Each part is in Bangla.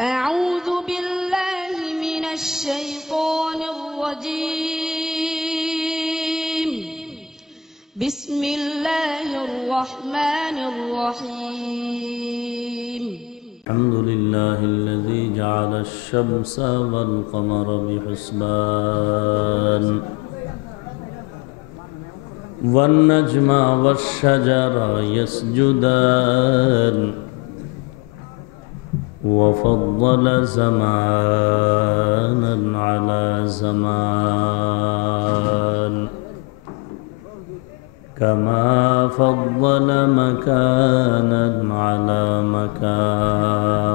أعوذ بالله من الشيطان الرجيم. بسم الله الرحمن الرحيم. الحمد لله الذي جعل الشمس والقمر بحسبان والنجم والشجر يسجدان وفضل زمانا على زمان كما فضل مكانا على مكان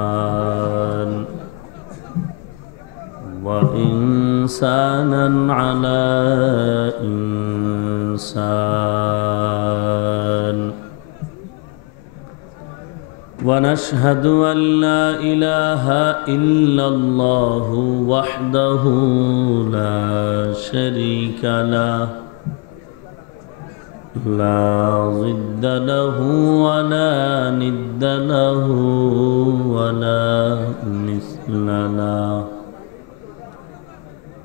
وإنسانا على إنسان ونشهد أن لا إله إلا الله وحده لا شريك له لا ضد له ولا ند له ولا مثل له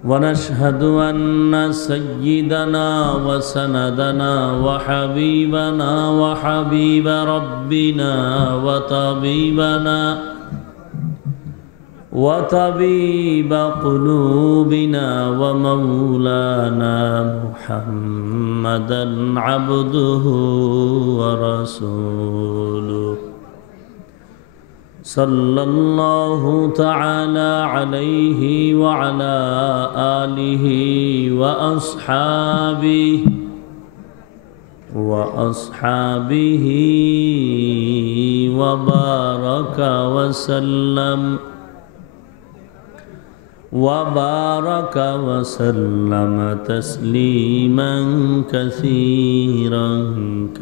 ونشهد أن سيدنا وسندنا وحبيبنا وحبيب ربنا وطبيب قلوبنا ومولانا محمدا عبده ورسوله صلى الله تعالى عليه وعلى آله وأصحابه وبارك وسلم تسليما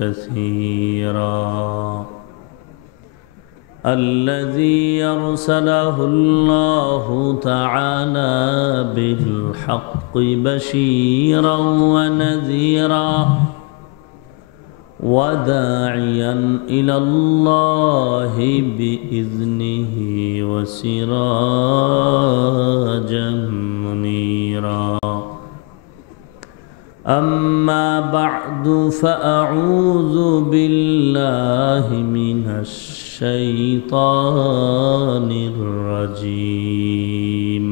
كثيرا الذي يرسله الله تعالى بالحق بشيرا ونذيرا وداعيا إلى الله بإذنه وسراجا منيرا أما بعد فأعوذ بالله من الشيطان الرجيم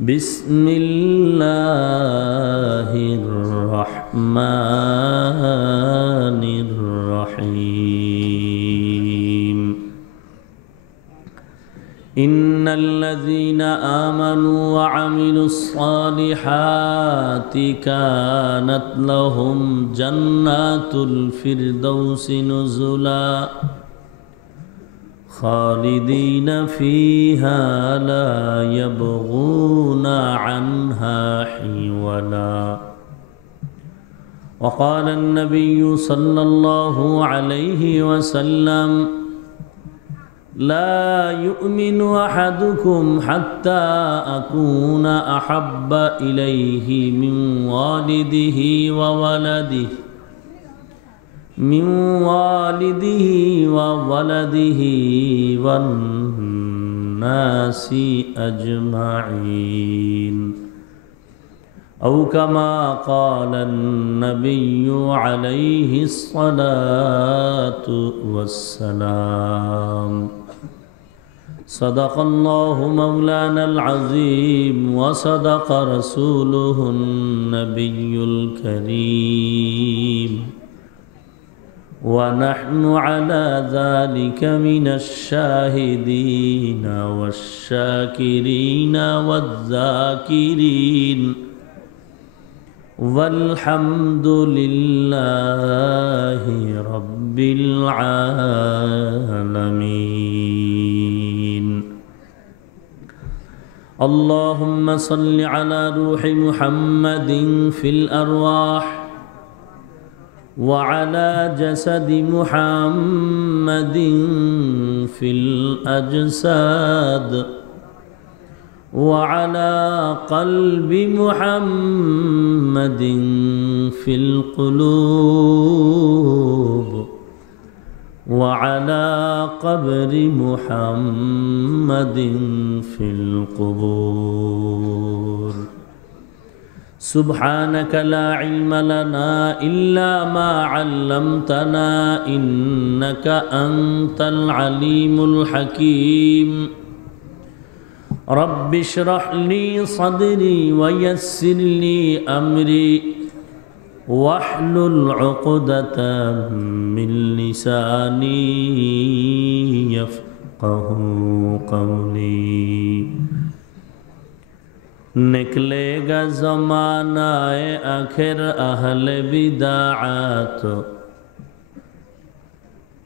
بسم الله الرحمن الرحيم إن الذين آمنوا وعملوا الصالحات كانت لهم جنات الفردوس نزلا خالدين فيها لا يبغون عنها حولا وقال النبي صلى الله عليه وسلم لا يؤمن أحدكم حتى أكون أحب إليه من والده وولده والناس أجمعين أو كما قال النبي عليه الصلاة والسلام صدق الله مولانا العظيم وصدق رسوله النبي الكريم ونحن على ذلك من الشاهدين والشاكرين والذاكرين والحمد لله رب العالمين. اللهم صل على روح محمد في الأرواح وعلى جسد محمد في الأجساد وعلى قلب محمد في القلوب وعلى قبر محمد في القبور سبحانك لا علم لنا إلا ما علمتنا إنك أنت العليم الحكيم رب اشرح لي صدري ويسر لي أمري واحلل عقدة من لساني يفقه قولي निकलेगा ज़मानाए आखिर अहले बिदाअत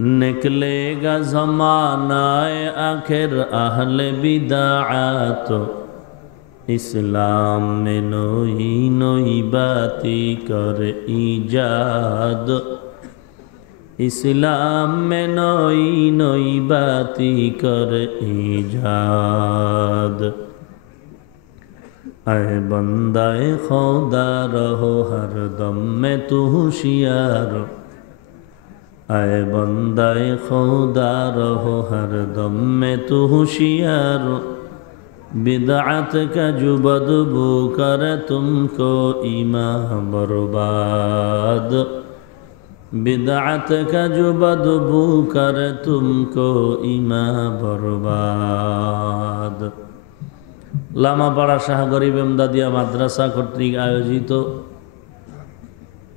निकलेगा ज़मानाए आखिर अहले बिदाअत इस्लाम में नई नई बातें कर ईजाद इस्लाम में नई नई बातें कर ईजाद ऐ बंदाए खुदा रहो हर दम में तू होशियार ऐ बंदाए खुदा रहो हर दम में तू होशियार बिदअत का जो बदबू कर तुमको ईमान बर्बाद बिदअत का जो बदबू कर तुमको ईमान बर्बाद लामापाड़ा शाह गरीब एमदादिया माद्रासा कर्तृक आयोजित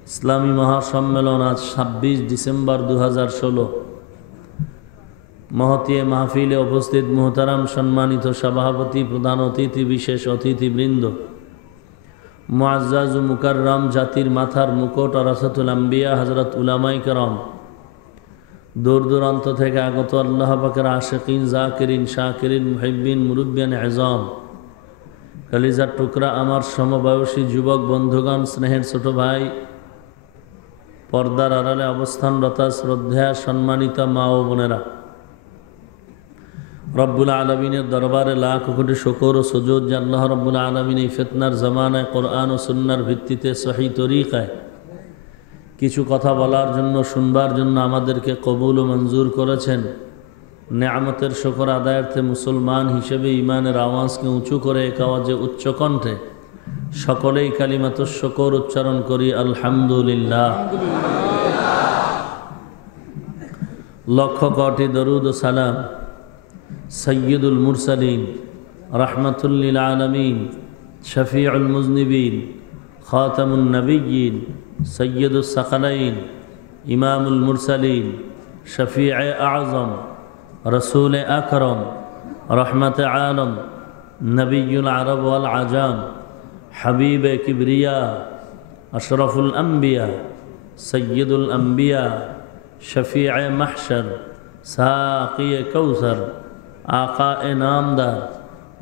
इस्लामी महासम्मेलन आज 26 डिसेम्बर 2016 महती महफिले उपस्थित मोहताराम सम्मानित सभापति प्रधान अतिथि विशेष अतिथिबृंद मुआज्जाज मुकर्रम जातिर माथार मुकुट रासतुल अम्बिया हजरत उलामाए करम दूर दूरान्त थेके आगत अल्लाह पाकेर आशिकीन जाकिरिन शाकिरिन मुहिब्बिन मुरुब्बियान एजाम कलिजार टुकरा आमार समबयसी युवक बंधुगण स्नेहर छोट भाई पर्दार आड़ाले अवस्थानरत श्रद्धा सम्मानिता मा ओ बोनेरा रब्बुल आलमीनेर दरबारे लाख कोटी शुकर ओ सुजूद जे आल्लाह रब्बुल आलमीन এই ফিতনার জামানায় কোরআন ও সুন্নাহর ভিত্তিতে সহি তরিকায় কিছু কথা বলার জন্য শুনবার জন্য আমাদেরকে কবুল ও মঞ্জুর করেছেন नेमतेर शुक्र आदायार्थे मुसलमान हिसेबे ईमानेर आवाज़के उঁচু करे एक आवाजे उच्च कण्ठे सकलेई कालिमातुश शुक्र उच्चारण करी आलহামদুলিল্লাহ लक्ष कोटी दरूद ओ सालाम सय्यिदुल मुरसलीन रहमतुल लिल आलमीन शफीउल मुज़निबीन खातमुन नबिय्यीन सय्यिदुस सकलैन इमामुल मुरसलीन शफीए आज़म रसूल अकरम रहमत आलम नबीयुल अरब वल आजम हबीब किबरिया अशरफुल अम्बिया सय्यदुल अम्बिया शफीअ महशर साक़ी कौसर आका नामदार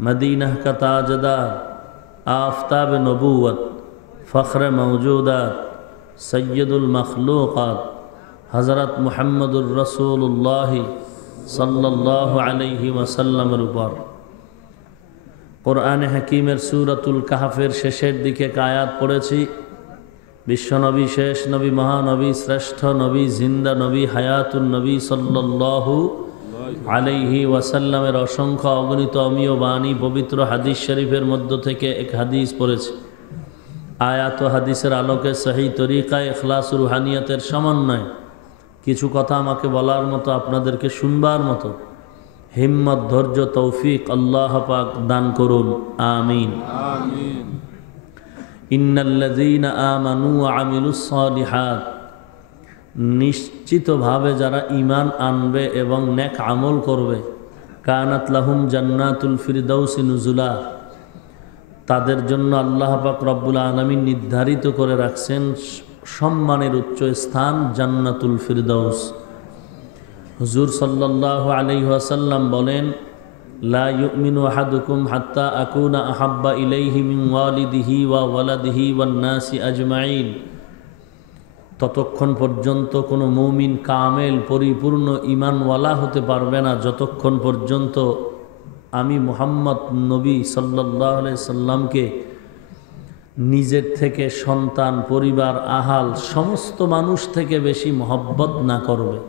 मदीना का ताजदार आफ्ताब नबूवत फ़ख्र मौजूदात सय्यदुल मखलूक़ात हज़रत मुहम्मदुर रसूलुल्लाह सल्लल्लाहु अलैहि वसल्लम ऊपर कुरान हकीमेर सूरतुल कहफेर शेषेर दिके एक आयात पढ़ेছি विश्वनबी शेष नबी महानबी श्रेष्ठ नबी जिंदा नबी हयातुन नबी सल्लल्लाहु अलैहि वसल्लमेर असंख्य अगणित अमीय बाणी पवित्र हादिस शरीफेर मध्य थेके एक हादिस पढ़ेছি आयात ও হাদিসের আলোকে सही तरीकाय इखलास रूहानियतेर समन्वय किछु कथा आमाके बलार मतो आपनादेरके शुनबार मतो हिम्मत धैर्य तौफिक अल्लाह पाक दान करुन आमीन आमीन इन्नाल्लाযীনা আমানু ওয়া আমিলুস সালিহাত निश्चित भावे যারা ईमान आनबे एवं नेक আমল করবে কানাত লাহুম জান্নাতুল ফিরদাউসি নুজুলা তাদের জন্য আল্লাহ পাক রব্বুল আলামিন নির্ধারিত করে রাখছেন सम्मानेर उच्च स्थान जन्नतुल फिरदौस हुजूर सल्लल्लाहु अलैहि वसल्लम बोलेन ला युमिनु अहादुकुम हत्ता अकुना अहब्बा इलैहि मिन वालिदिहि वा वलादिहि वन नासि अजमाइन ततक्षण पर्यन्त कोनो मुमिन कामेल परिपूर्ण ईमानवाला होते पारबे ना जतक्षण पर्यन्त आमी मुहम्मद नबी सल्लल्लाहु अलैहि वसल्लम के निजेर थेके सन्तान परिवार आहाल समस्त मानुष थेके बेशी मोहब्बत ना करबे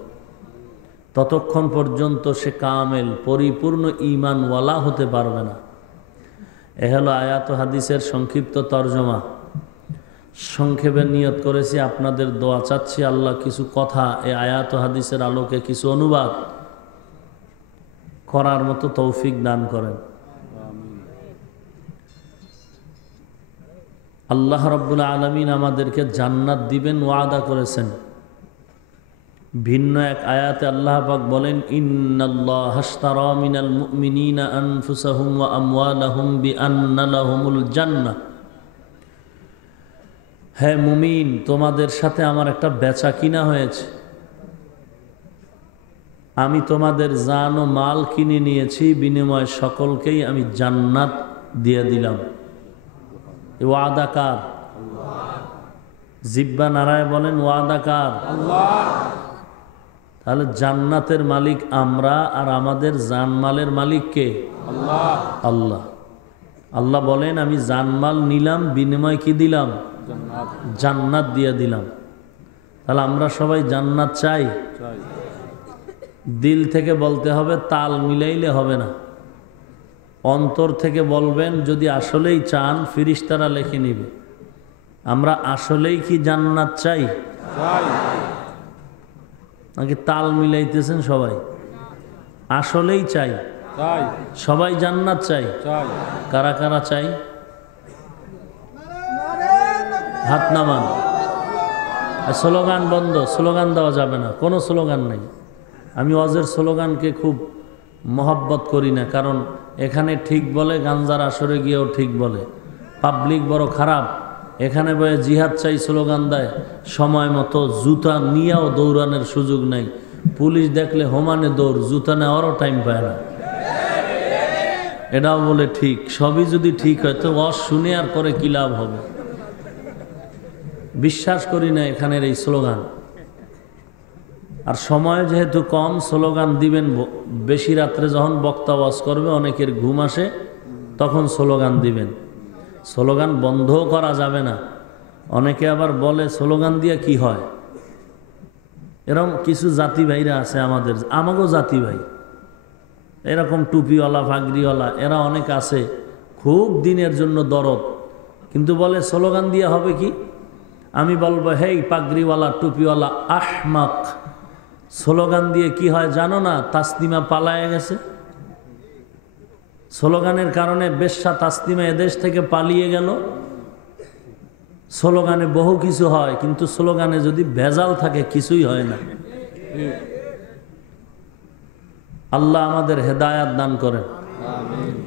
ততক্ষণ পর্যন্ত সে কামেল পরিপূর্ণ ঈমানওয়ালা হতে পারবে না। এ হলো আয়াত ও হাদিসের সংক্ষিপ্ত তর্জমা। সংক্ষেপে নিয়ত করেছি, আপনাদের দোয়া চাচ্ছি, আল্লাহ কিছু কথা এই আয়াত ও হাদিসের আলোকে কিছু অনুবাদ করার মতো তৌফিক দান করেন। আল্লাহ রাব্বুল আলামিন আমাদেরকে জান্নাত দিবেন ওয়াদা করেছেন। ভিন্ন এক আয়াতে আল্লাহ পাক বলেন, ইন্নাল্লাহা আশতারা মিনাল মুমিনিনা আনফুসাহুম ওয়া আমওয়ালাহুম বিআন্না লাহুমুল জান্নাহ। হে মুমিন, তোমাদের সাথে আমার একটা বেচা কিনা হয়েছে। আমি তোমাদের জান ও মাল কিনে নিয়েছি, বিনিময়ে সকলকেই আমি জান্নাত দিয়ে দিলাম। এই ওয়াদা কার? জিব্বা নারায় বলেন ওয়াদা কার? তাহলে জান্নাতের মালিক আমরা, আর আমাদের জানমালের মালিক কে? আল্লাহ। আল্লাহ বলেন আমি জানমাল নিলাম, বিনিময় কি দিলাম? জান্নাত দিয়ে দিলাম। তাহলে আমরা সবাই জান্নাত চাই। দিল থেকে বলতে হবে, তাল মিলাইলে হবে না। অন্তর থেকে বলবেন, যদি আসলেই চান ফেরেশতারা লিখে নিবে। আমরা আসলেই কি জান্নাত চাই? নাকি তাল মিলাইতেছেন? সবাই আসলেই চাই, সবাই জান্নাত চাই। কারা কারা চাই? হাত নামান। স্লোগান বন্ধ, স্লোগান দেওয়া যাবে না, কোনো স্লোগান নেই। আমি ওয়াজের স্লোগানকে খুব মহব্বত করি না, কারণ এখানে ঠিক বলে, গাঞ্জার আসরে গিয়েও ঠিক বলে। পাবলিক বড় খারাপ, এখানে বয়ে জিহাদ চাই স্লোগান দেয়, সময় মতো জুতা নিয়েও দৌড়ানোর সুযোগ নেই। পুলিশ দেখলে হোমানে দৌড়, জুতা নেওয়ারও টাইম পায় না। এটাও বলে ঠিক। সবই যদি ঠিক হয় তো ওয়াজ শুনে আর পরে কি লাভ হবে? বিশ্বাস করি না এখানের এই স্লোগান। আর সময় যেহেতু কম, স্লোগান দিবেন বেশি রাত্রে, যখন বক্তা ওয়াজ করবে অনেকের ঘুম আসে, তখন স্লোগান দিবেন। স্লোগান বন্ধও করা যাবে না। অনেকে আবার বলে স্লোগান দিয়ে কি হয়। এরকম কিছু জাতি ভাইরা আছে আমাকেও জাতি ভাই, এরকম টুপিওয়ালা পাগড়িওয়ালা, এরা অনেক আছে, খুব দিনের জন্য দরদ, কিন্তু বলে স্লোগান দিয়ে হবে কি? আমি বলবো, হেই পাগড়িওয়ালা টুপিওয়ালা আহমাক, স্লোগান দিয়ে কি হয় জানো না? তাসলিমা পালায়ে গেছে। স্লোগানের কারণে বেশ্যা তাসলিমা এদেশ থেকে পালিয়ে গেল। স্লোগানে বহু কিছু হয়, কিন্তু স্লোগানে যদি ভেজাল থাকে কিছুই হয় না। আল্লাহ আমাদের হেদায়াত দান করেন।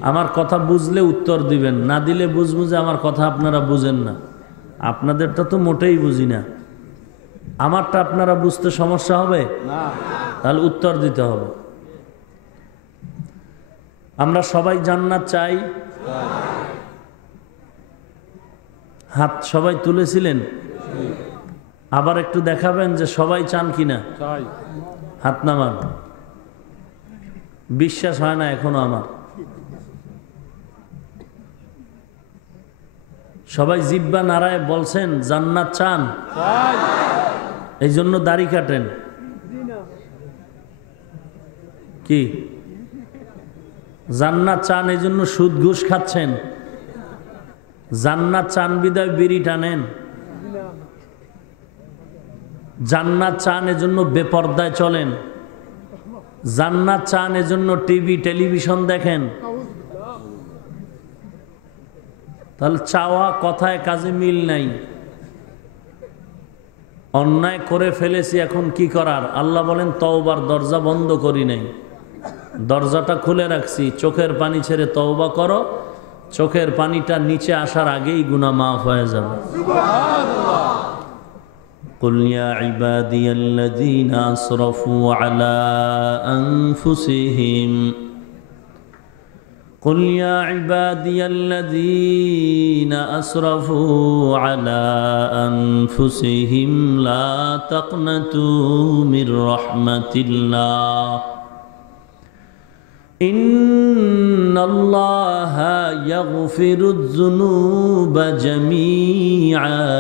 আমার কথা বুঝলে উত্তর দিবেন, না দিলে বুঝবো যে আমার কথা আপনারা বুঝেন না। আপনাদেরটা তো মোটেই বুঝি না, আমারটা আপনারা বুঝতে সমস্যা হবে, তাহলে উত্তর দিতে হবে। আমরা সবাই জান্নাত চাই। হাত সবাই তুলেছিলেন, আবার একটু দেখাবেন যে সবাই চান কিনা। হাত নামান। বিশ্বাস হয় না এখনো আমার। সবাই জিব্বা নাড়ায় বলছেন জান্নাত চান, এই জন্য দাড়ি কাটেন কি? জান্নাত চান এই জন্য সুদ ঘুষ খাচ্ছেন? জান্নাত চান বিদায় বিড়ি টানেন? জান্নাত চান এজন্য বেপর্দায় চলেন? জান্নাত চান এজন্য টিভি টেলিভিশন দেখেন? তাহলে চাওয়া কথায় কাজে মিল নাই। অন্যায় করে ফেলেছি, এখন কি করার? আল্লাহ বলেন তওবার দরজা বন্ধ করি নাই, দরজাটা খুলে রাখছি। চোখের পানি ছেড়ে তওবা করো, চোখের পানিটা নিচে আসার আগেই গুনাহ মাফ হয়ে যাবে। قل يا عبادي الذين أسرفوا على أنفسهم قل يا عبادي الذين أسرفوا على أنفسهم لا تقنطوا من رحمة الله إن الله يغفر الذنوب جميعا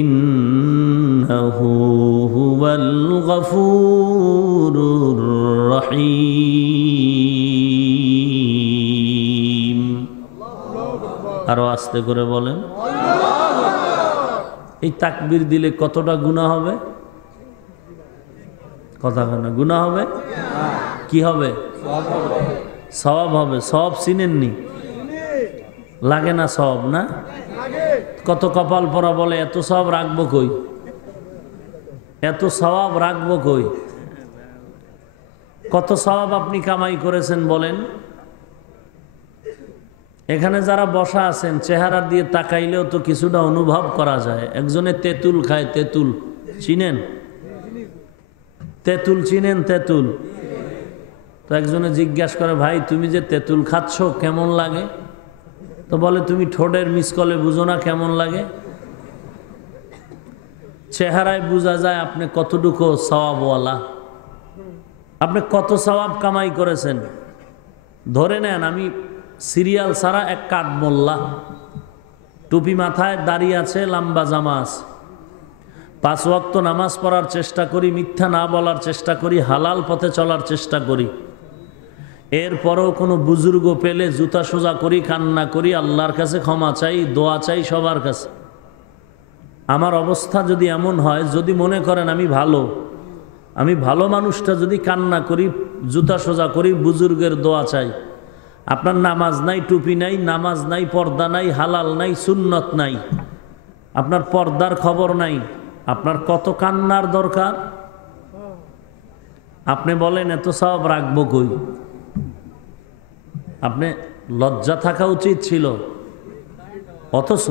إنه هو الغفور রহিম। আরো আস্তে করে বলেন। এই তাকবীর দিলে কতটা গুনাহ হবে? কথা না, গুনাহ হবে? কি হবে? সওয়াব হবে। সওয়াব চিনেননি? লাগে না সওয়াব? না, কত কপাল পরা বলে এত সওয়াব রাখবো কই, এত সওয়াব রাখবো কই? কত সওয়াব আপনি কামাই করেছেন বলেন? এখানে যারা বসা আছেন চেহারা দিয়ে তাকাইলেও তো কিছুটা অনুভব করা যায়। একজনে তেঁতুল খায়, তেঁতুল চিনেন? তেঁতুল চিনেন? তেঁতুল তো একজনে জিজ্ঞাসা করে, ভাই তুমি যে তেঁতুল খাচ্ছ কেমন লাগে? তো বলে, তুমি ঠোঁটের মিসকলে বুঝো না কেমন লাগে? চেহারায় বোঝা যায় আপনি কতটুকু সওয়াবওয়ালা, আপনি কত সওয়াব কামাই করেছেন। ধরে নেন আমি সিরিয়াল ছাড়া এক কাঠ মোল্লা, টুপি মাথায়, দাঁড়িয়ে আছে, লম্বা জামা আছে, 5 ওয়াক্ত নামাজ পড়ার চেষ্টা করি, মিথ্যা না বলার চেষ্টা করি, হালাল পথে চলার চেষ্টা করি। এরপরও কোনো বুজুর্গ পেলে জুতা সোজা করি, কান্না করি, আল্লাহর কাছে ক্ষমা চাই, দোয়া চাই সবার কাছে। আমার অবস্থা যদি এমন হয়, যদি মনে করেন আমি ভালো মানুষটা যদি কান্না করি, জুতা সোজা করি, বুজুর্গের দোয়া চাই, আপনার নামাজ নাই, টুপি নাই, নামাজ নাই, পর্দা নাই, হালাল নাই, সুন্নত নাই, আপনার পর্দার খবর নাই, আপনার কত কান্নার দরকার? আপনি বলেন এত সওয়াব রাখবো কই? আপনি লজ্জা থাকা উচিত ছিল। অথচ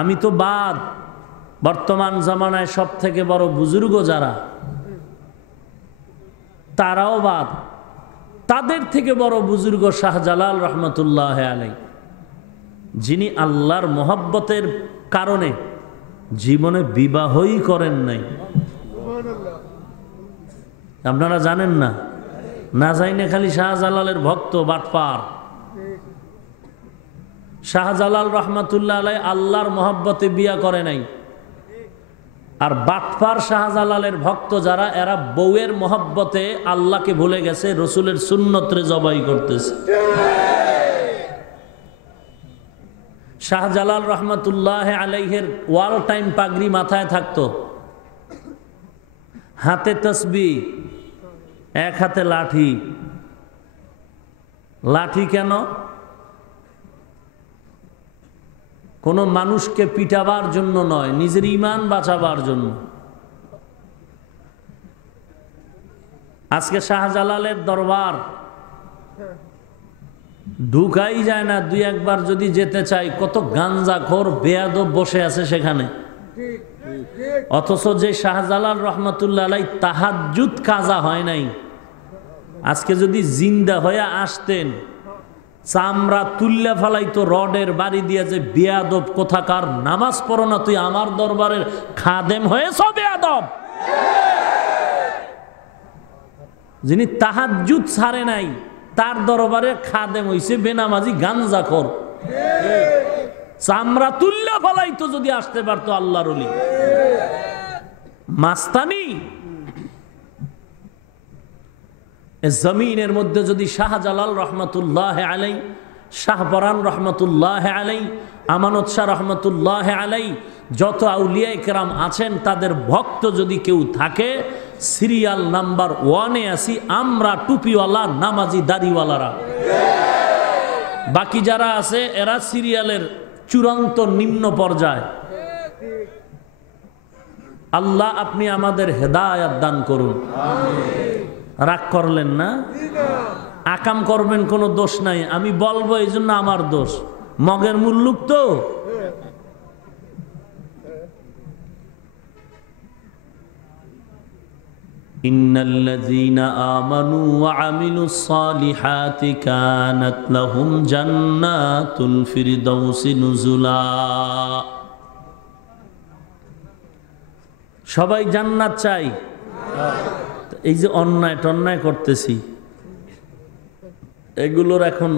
আমি তো বাদ, বর্তমান জামানায় সব থেকে বড় বুজুর্গ যারা, তারাও বাদ। তাদের থেকে বড় বুজুর্গ শাহজালাল রহমতুল্লাহ আলাই, যিনি আল্লাহর মোহাব্বতের কারণে জীবনে বিবাহই করেন নাই। আপনারা জানেন না? না জাইনে খালি শাহজালালের ভক্ত, বাটপার। শাহজালাল রহমতুল্লাহ আলাই আল্লাহর মোহাব্বতে বিয়া করে নাই। আর বাটপার শাহজালালের ভক্ত যারা, এরা বউয়ের মোহাব্বতে আল্লাহকে ভুলে গেছে, রসুলের সুন্নতরে জবাই করতেছে। শাহজালাল রহমতুল্লাহ আলাইহের ওয়াল টাইম পাগড়ি মাথায় থাকতো, হাতে তসবিহ, এক হাতে লাঠি। লাঠি কেন? কোনো মানুষকে পিটাবার জন্য নয়, নিজের ঈমান বাঁচাবার জন্য। আজকে শাহজালালের দরবার ঢুকাই যায় না, 2 একবার যদি যেতে চাই, কত গাঞ্জাখোর বেয়াদব বসে আছে সেখানে। অথচ যে শাহজালাল রহমতুল্লাহ আলাই তাহাজ্জুদ কাজা হয় নাই, আজকে যদি জিন্দা হয়ে আসতেন, চামড়া তুল্লা ফালাইতো রডের বাড়ি দিয়ে, যে বেয়াদব কোথাকার, নামাজ পড়ো না, তুই আমার দরবারের খাদেম হয়েছ বেয়াদব। যিনি তাহাজ্জুদ ছাড়ে নাই, তার দরবারে খাদেম হইছে বেনামাজি গাঞ্জাখোর। চামড়া তুল্লা ফালাইতো যদি আসতে পারতো আল্লাহর ওলি। মাস্তানি জমিনের মধ্যে যদি শাহজালাল রহমতুল্লাহ আলাই, শাহপরান রহমতুল্লাহ আলাই, আমানত শাহ রহমতুল্লাহ আলাই, যত আউলিয়া কেরাম আছেন, তাদের ভক্ত যদি কেউ থাকে, সিরিয়াল নাম্বার 1-এ আছি আমরা, টুপিওয়ালা নামাজি দাড়িওয়ালারা। বাকি যারা আছে এরা সিরিয়ালের চূড়ান্ত নিম্ন পর্যায়। আল্লাহ আপনি আমাদের হেদায়াত দান করুন। রাগ করলেন না? আকাম করবেন, কোনো দোষ নাই, আমি বলবো এই জন্য আমার দোষ। মগের মুল্লুক তো। ইন্নাল্লাযীনা আমানু ওয়া আমিলুস সালিহাতি কানাত লাহুম জান্নাতুল ফিরদাউসি নুজুলা। সবাই জান্নাত চাই। এই যে অন্যায় টন্যায় করতেছি, এগুলোর এখন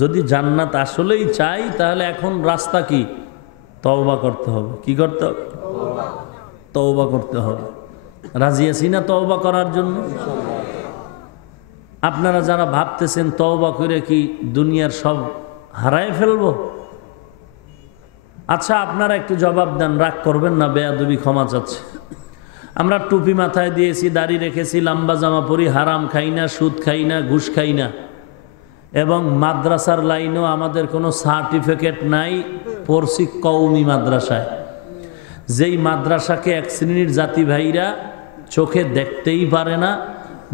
যদি জান্নাত আসলেই চাই, তাহলে এখন রাস্তা কি? তওবা করতে হবে। কি করতে হবে? তওবা করতে হবে। রাজি আছি না তওবা করার জন্য? আপনারা যারা ভাবতেছেন তওবা করে কি দুনিয়ার সব হারায় ফেলবো, আচ্ছা আপনারা একটু জবাব দেন, রাগ করবেন না, বেয়াদবি ক্ষমা চাচ্ছে। আমরা টুপি মাথায় দিয়েছি, দাড়ি রেখেছি, লম্বা জামা পরি, হারাম খাই না, সুদ খাই না, ঘুষ খাই না, এবং মাদ্রাসার লাইনেও আমাদের কোনো সার্টিফিকেট নাই, পড়ছি কওমি মাদ্রাসায়, যেই মাদ্রাসাকে এক শ্রেণীর জাতি ভাইরা চোখে দেখতেই পারে না,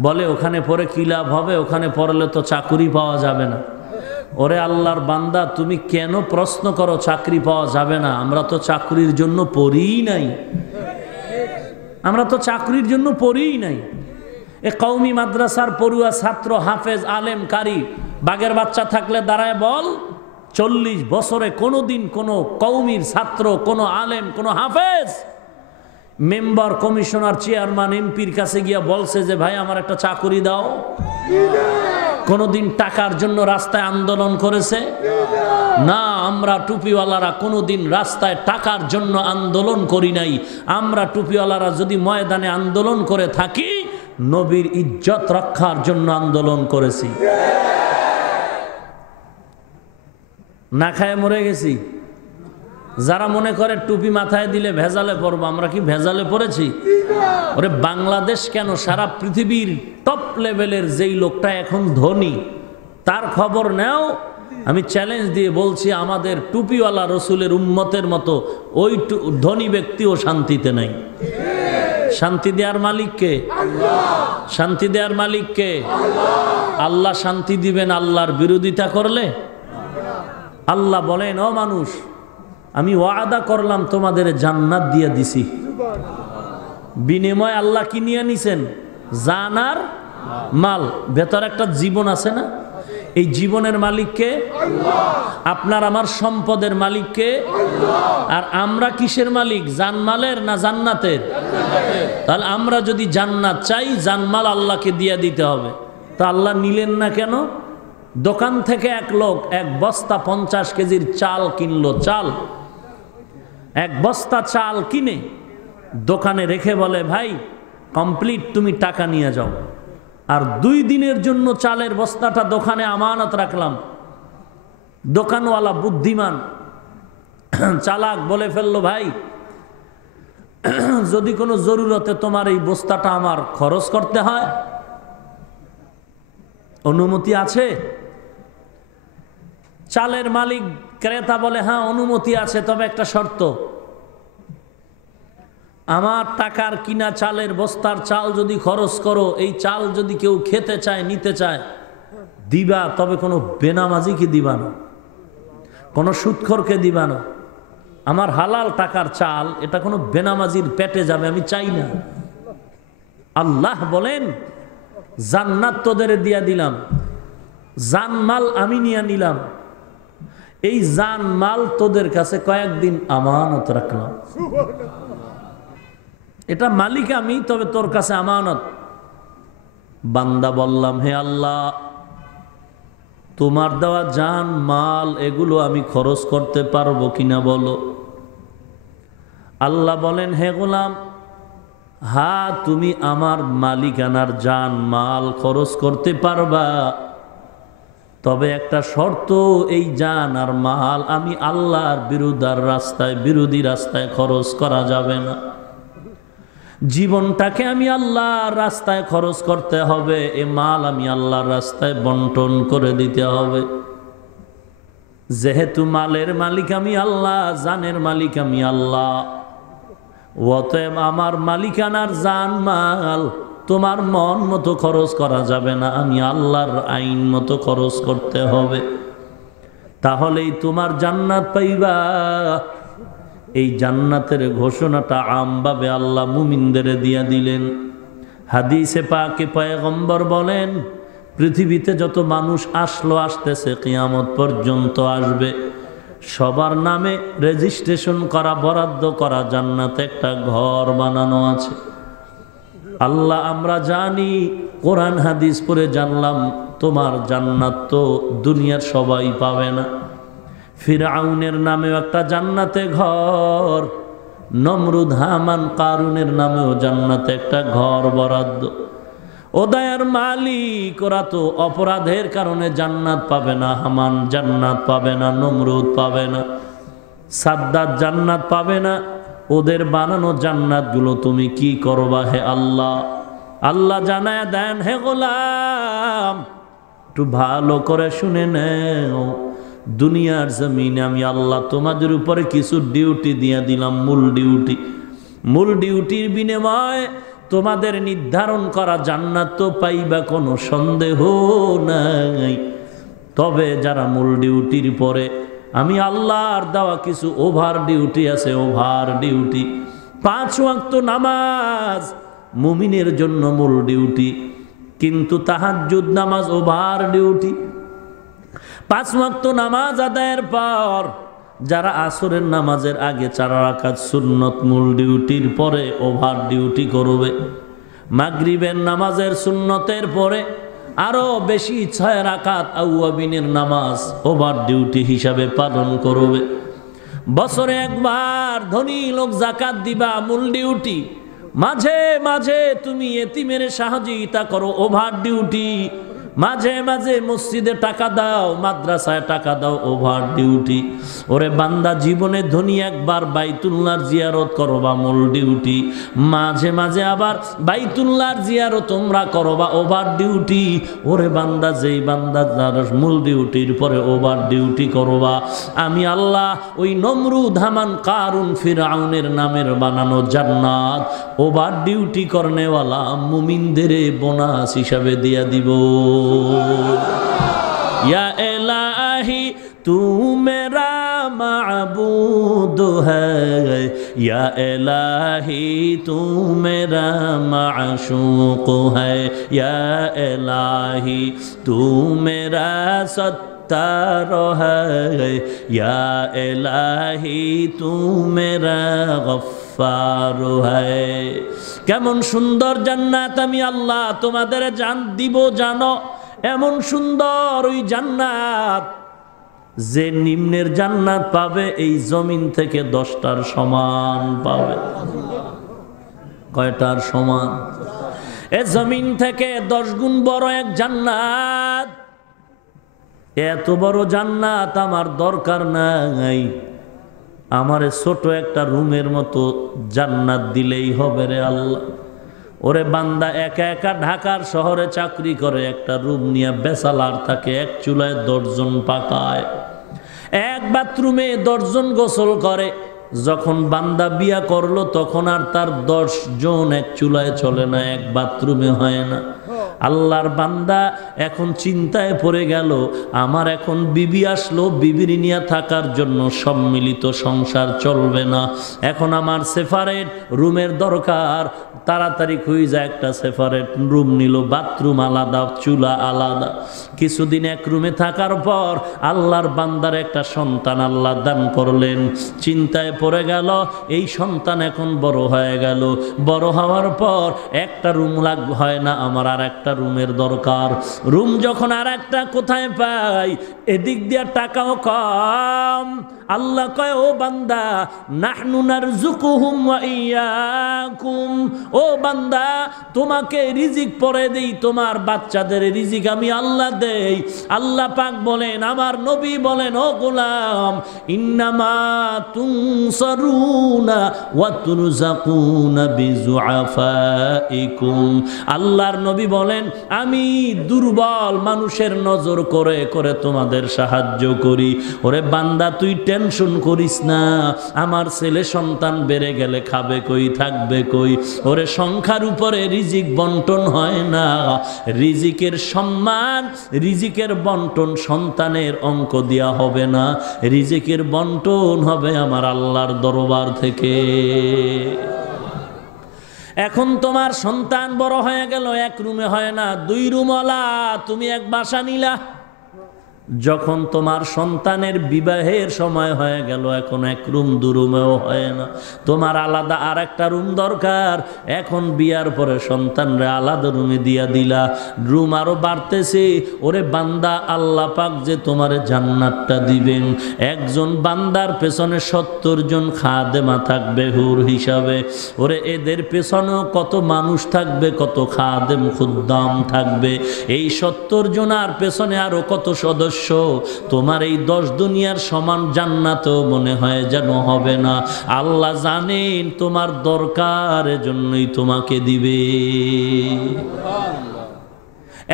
বলে ওখানে পড়ে কী লাভ হবে, ওখানে পড়লে তো চাকুরি পাওয়া যাবে না। ওরে আল্লাহর বান্দা, তুমি কেন প্রশ্ন করো চাকরি পাওয়া যাবে না? আমরা তো চাকরির জন্য পড়িই নাই, আমরা তো চাকরির জন্য পড়িই নাই। এ কওমি মাদ্রাসার পড়ুয়া ছাত্র, হাফেজ, আলেম, কারি, বাঘের বাচ্চা থাকলে দাঁড়ায় বল, 40 বছরে কোনোদিন কোনো কওমির ছাত্র, কোনো আলেম, কোনো হাফেজ মেম্বার, কমিশনার, চেয়ারম্যান, এমপির কাছে গিয়া বলছে যে ভাই আমার একটা চাকরি দাও? কোনোদিন টাকার জন্য রাস্তায় আন্দোলন করেছে? না, আমরা টুপিওয়ালারা কোনোদিন রাস্তায় টাকার জন্য আন্দোলন করি নাই। আমরা টুপিওয়ালারা যদি ময়দানে আন্দোলন করে থাকি, নবীর ইজ্জত রক্ষার জন্য আন্দোলন করেছি। না খায় মরে গেছি। যারা মনে করে টুপি মাথায় দিলে ভেজালে পড়বো, আমরা কি ভেজালে পড়েছি? ওরে বাংলাদেশ কেন, সারা পৃথিবীর টপ লেভেলের যেই লোকটা এখন ধনী, তার খবর নেও। আমি চ্যালেঞ্জ দিয়ে বলছি, আমাদের টুপিওয়ালা রসুলের উম্মতের মতো ওই ধনী ব্যক্তিও শান্তিতে নাই। শান্তি দেওয়ার মালিক কে? শান্তি দেওয়ার মালিক কে? আল্লাহ শান্তি দিবেন আল্লাহর বিরোধিতা করলে? আল্লাহ বলেন, ও মানুষ, আমি ওয়াদা করলাম তোমাদের জান্নাত দিয়ে দিছি, বিনিময় আল্লাহ কি নিয়ে নিছেন? জান আর মাল। ভেতর একটা জীবন আছে না, এই জীবনের মালিক কে? আপনার আমার সম্পদের মালিক কে? আর আমরা কিসের মালিক? জানমালের না জান্নাতের? তাহলে আমরা যদি জান্নাত চাই, জানমাল আল্লাহকে দিয়ে দিতে হবে। তা আল্লাহ নিলেন না কেন? দোকান থেকে এক লোক 1 বস্তা 50 কেজির চাল কিনলো। চাল, 1 বস্তা চাল কিনে দোকানে রেখে বলে, ভাই কমপ্লিট, তুমি টাকা নিয়ে যাও। আর 2 দিনের জন্য চালের বস্তাটা দোকানে আমানত রাখলাম। দোকানওয়ালা বুদ্ধিমান চালাক বলে ফেললো, ভাই যদি কোনো জরুরতে তোমার এই বস্তাটা আমার খরচ করতে হয়, অনুমতি আছে? চালের মালিক, ক্রেতা বলে, হ্যাঁ অনুমতি আছে, তবে একটা শর্ত, আমার টাকার কিনা চালের বস্তার চাল যদি খরচ করো, এই চাল যদি কেউ খেতে চায়, নিতে চায়, দিবা, তবে কোনো বেনামাজিকে দিবা না, কোনো সুদখোরকে দিবা না। আমার হালাল টাকার চাল, এটা কোনো বেনামাজির পেটে যাবে আমি চাই না। আল্লাহ বলেন, জান্নাত তোদের দিয়া দিলাম, জানমাল আমি নিয়ে নিলাম, এই জানমাল তোদের কাছে কয়েকদিন আমানত রাখলাম। এটা মালিক আমি, তবে তোর কাছে আমানত। বান্দা বললাম, হে আল্লাহ, তোমার দেওয়া জান মাল এগুলো আমি খরচ করতে পারবো কিনা বলো। আল্লাহ বলেন, হে গোলাম, হ্যাঁ তুমি আমার মালিকানার জান মাল খরচ করতে পারবা, তবে একটা শর্ত, এই জান আর মাল আমি আল্লাহর বিরোধী রাস্তায় খরচ করা যাবে না। জীবনটাকে আমি আল্লাহর রাস্তায় খরচ করতে হবে, এ মাল আমি আল্লাহর রাস্তায় বন্টন করে দিতে হবে। যেহেতু মালের মালিক আমি আল্লাহ, জানের মালিক আমি আল্লাহ, অতএব আমার মালিকানার জান মাল তোমার মন মতো খরচ করা যাবে না, আমি আল্লাহর আইন মতো খরচ করতে হবে, তাহলেই তোমার জান্নাত পাইবা। এই জান্নাতের ঘোষণাটা আমভাবে আল্লাহ মুমিনদের দিয়া দিলেন। হাদিসে পাকে পয়গম্বর বলেন, পৃথিবীতে যত মানুষ আসতেছে, কিয়ামত পর্যন্ত আসবে, সবার নামে রেজিস্ট্রেশন করা, বরাদ্দ করা জান্নাতে একটা ঘর বানানো আছে। আল্লাহ আমরা জানি, কোরআন হাদিস পড়ে জানলাম, তোমার জান্নাত তো দুনিয়ার সবাই পাবে না। ফিরআউনের নামেও একটা জান্নাতে ঘর, নমরুদ, হামান, কারুনের নামেও জান্নাতে একটা ঘর বরাদ্দ। ও দয়ার মালিক, ওরা তো অপরাধের কারণে জান্নাত পাবে না। হামান জান্নাত পাবে না, নমরুদ পাবে না, সাদ্দাত জান্নাত পাবে না। ওদের বানানো জান্নাতগুলো তুমি কি করবা হে আল্লাহ? আল্লাহ জানায় দেন, হে গোলাম একটু ভালো করে শুনে নেও, দুনিয়ার জমিনে আমি আল্লাহ তোমাদের উপরে কিছু ডিউটি দিয়ে দিলাম, মূল ডিউটির বিনিময়ে তোমাদের নির্ধারণ করা জান্নাত তো পাইবা, কোনো সন্দেহ নাই। তবে যারা মূল ডিউটির পরে আমি আল্লাহর দেওয়া কিছু ওভার ডিউটি আছে, ওভার ডিউটি। 5 ওয়াক্ত নামাজ মুমিনের জন্য মূল ডিউটি, কিন্তু তাহাজ্জুদ নামাজ ওভার ডিউটি। 5 ওয়াক্ত নামাজ আদায়ের পর যারা আসরের নামাজের আগে 4 রাকাত সুন্নত মূল ডিউটির পরে ওভার ডিউটি করবে, মাগরিবের নামাজের সুন্নতের পরে আরো বেশি 6 রাকাত আউয়াবিনের নামাজ ওভার ডিউটি হিসাবে পালন করবে। বছরে একবার ধনী লোক যাকাত দিবা, মূল ডিউটি। মাঝে মাঝে তুমি এতিমের সহযোগিতা করো, ওভার ডিউটি। মাঝে মাঝে মসজিদে টাকা দাও, মাদ্রাসায় টাকা দাও, ওভার ডিউটি। ওরে বান্দা, জীবনে ধনী একবার বাইতুল্লাহর জিয়ারত করবা, মূল ডিউটি। মাঝে মাঝে আবার বাইতুল্লাহর জিয়ারত তোমরা করবা, ওভার ডিউটি। ওরে বান্দা, যেই বান্দা যারা মূল ডিউটির পরে ওভার ডিউটি করবা, আমি আল্লাহ ওই নমরুদ, হামান, কারুন, ফিরআউনের নামের বানানো জান্নাত ওভার ডিউটি করনেওয়ালা মুমিনদের বোনাস হিসাবে দিয়া দিব। या इलाही तू मेरा माबूद है, या इलाही तू मेरा माशूक है, या इलाही तू मेरा सत्तार है, या इलाही तू मेरा गफ्फार है। কেমন সুন্দর জান্নাত আমি আল্লাহ তোমাদের দিব জানো। এমন সুন্দর ওই জান্নাত, যে নিম্নের জান্নাত পাবে এই জমিন থেকে 10টার সমান পাবে। কয়টার সমান? এ জমিন থেকে 10 গুণ বড় এক জান্নাত। এত বড় জান্নাত আমার দরকার নাই, আমারে ছোট একটা রুমের মতো জান্নাত দিলেই হবে রে আল্লাহ। ওরে বান্দা, একা একা ঢাকার শহরে চাকরি করে, একটা রুম নিয়ে বেসালার থাকে, এক চুলায় 10 জন পাকায়, এক বাথরুমে 10 জন গোসল করে। যখন বান্দা বিয়া করলো তখন আর তার 10 জন এক চুলায় চলে না, এক বাথরুমে হয় না। আল্লাহর বান্দা এখন চিন্তায় পড়ে গেল, আমার এখন বিবি আসলো, বিবির নিয়ে থাকার জন্য সম্মিলিত সংসার চলবে না, এখন আমার সেপারেট রুমের দরকার। তাড়াতাড়ি খুঁজে একটা সেপারেট রুম নিল, বাথরুম আলাদা, চুলা আলাদা। কিছুদিন এক রুমে থাকার পর আল্লাহর বান্দার একটা সন্তান আল্লাহ দান করলেন। চিন্তায় পড়ে গেল, এই সন্তান এখন বড় হয়ে গেল, বড় হওয়ার পর একটা রুম হয় না, আমার আর একটা রুমের দরকার। রুম যখন আর একটা কোথায় পাই, এদিক দিয়ে টাকাও কম। আল্লাহ কয়, ও বান্দা, নাহনু নারযুকুহুম ওয়া ইয়াকুম, ও বান্দা তোমাকে রিজিক পরে দেই, তোমার বাচ্চাদের রিজিক আমি আল্লাহ দেই। আল্লাহ পাক বলেন, আমার নবী বলেন, ও গোলাম, ইন্নামা তুনসারুনা ওয়া তুরযাকুনা বিযুআফাইকুম। আল্লাহর নবী বলেন, আমি দুর্বল মানুষের নজর করে করে তোমাদের সাহায্য করি। ওরে বান্দা, তুই টেনশন করিস না, আমার ছেলে সন্তান বেড়ে গেলে খাবে কই, থাকবে কই। ওরে সংখ্যার উপরে রিজিক বন্টন হয় না, রিজিকের সম্মান, রিজিকের বন্টন সন্তানের অঙ্ক দেয়া হবে না, রিজিকের বন্টন হবে আমার আল্লাহর দরবার থেকে। এখন তোমার সন্তান বড় হয়ে গেল, এক রুমে হয় না, 2 রুমওয়ালা, তুমি এক বাসা নিলা। যখন তোমার সন্তানের বিবাহের সময় হয়ে গেল, এখন এক রুম দুরুমেও হয় না, তোমার আলাদা আর একটা রুম দরকার। এখন বিয়ার পরে সন্তানরা আলাদা রুমে দিয়া দিলা, রুম আরো বাড়তেছে। ওরে বান্দা, আল্লাহ পাক যে তোমার জান্নাতটা দিবেন, একজন বান্দার পেছনে 70 জন খাদেমা থাকবে হুর হিসাবে। ওরে এদের পেছনেও কত মানুষ থাকবে, কত খাদেম খুদ্দাম থাকবে। এই 70 জনার পেছনে আরো কত সদস্য। তোমার এই 10 দুনিয়ার সমান জান্নাতও মনে হয় যেন হবে না। আল্লাহ জানেন তোমার দরকার, এজন্যই তোমাকে দিবে।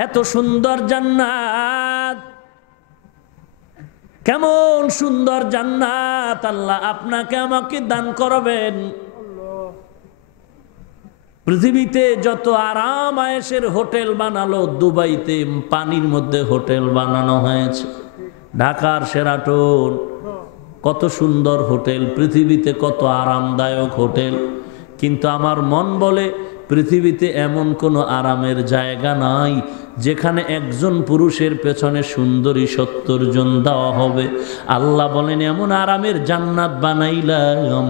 এত সুন্দর জান্নাত, কেমন সুন্দর জান্নাত আল্লাহ আপনাকে আমাকে দান করবেন। পৃথিবীতে যত আরাম আয়েশের হোটেল বানালো, দুবাইতে পানির মধ্যে হোটেল বানানো হয়েছে, ঢাকার শেরাটন কত সুন্দর হোটেল, পৃথিবীতে কত আরামদায়ক হোটেল। কিন্তু আমার মন বলে পৃথিবীতে এমন কোনো আরামের জায়গা নাই যেখানে একজন পুরুষের পেছনে সুন্দরী 70 জন দেওয়া হবে। আল্লাহ বলেন এমন আরামের জান্নাত বানাইলাম,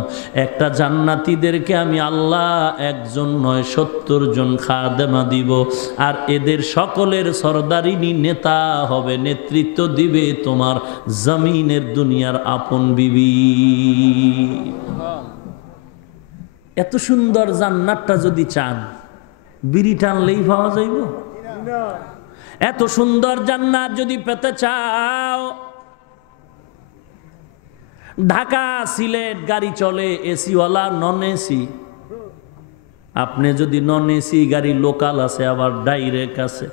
একটা জান্নাতীদেরকে আমি আল্লাহ একজন নয় 70 জন খাদেমা দিব। আর এদের সকলের সরদারিনী নেতা হবে, নেতৃত্ব দিবে তোমার জমিনের দুনিয়ার আপন বিবি। এত সুন্দর জান্নাতটা যদি চান, বিড়ি টানলেই পাওয়া যাইব? এত সুন্দর জান্নাত যদি পেতে চাও, ঢাকা সিলেট গাড়ি চলে এসিওয়ালা নন এসি। আপনি যদি নন এসি গাড়ি, লোকাল আছে আবার ডাইরেক্ট আছে।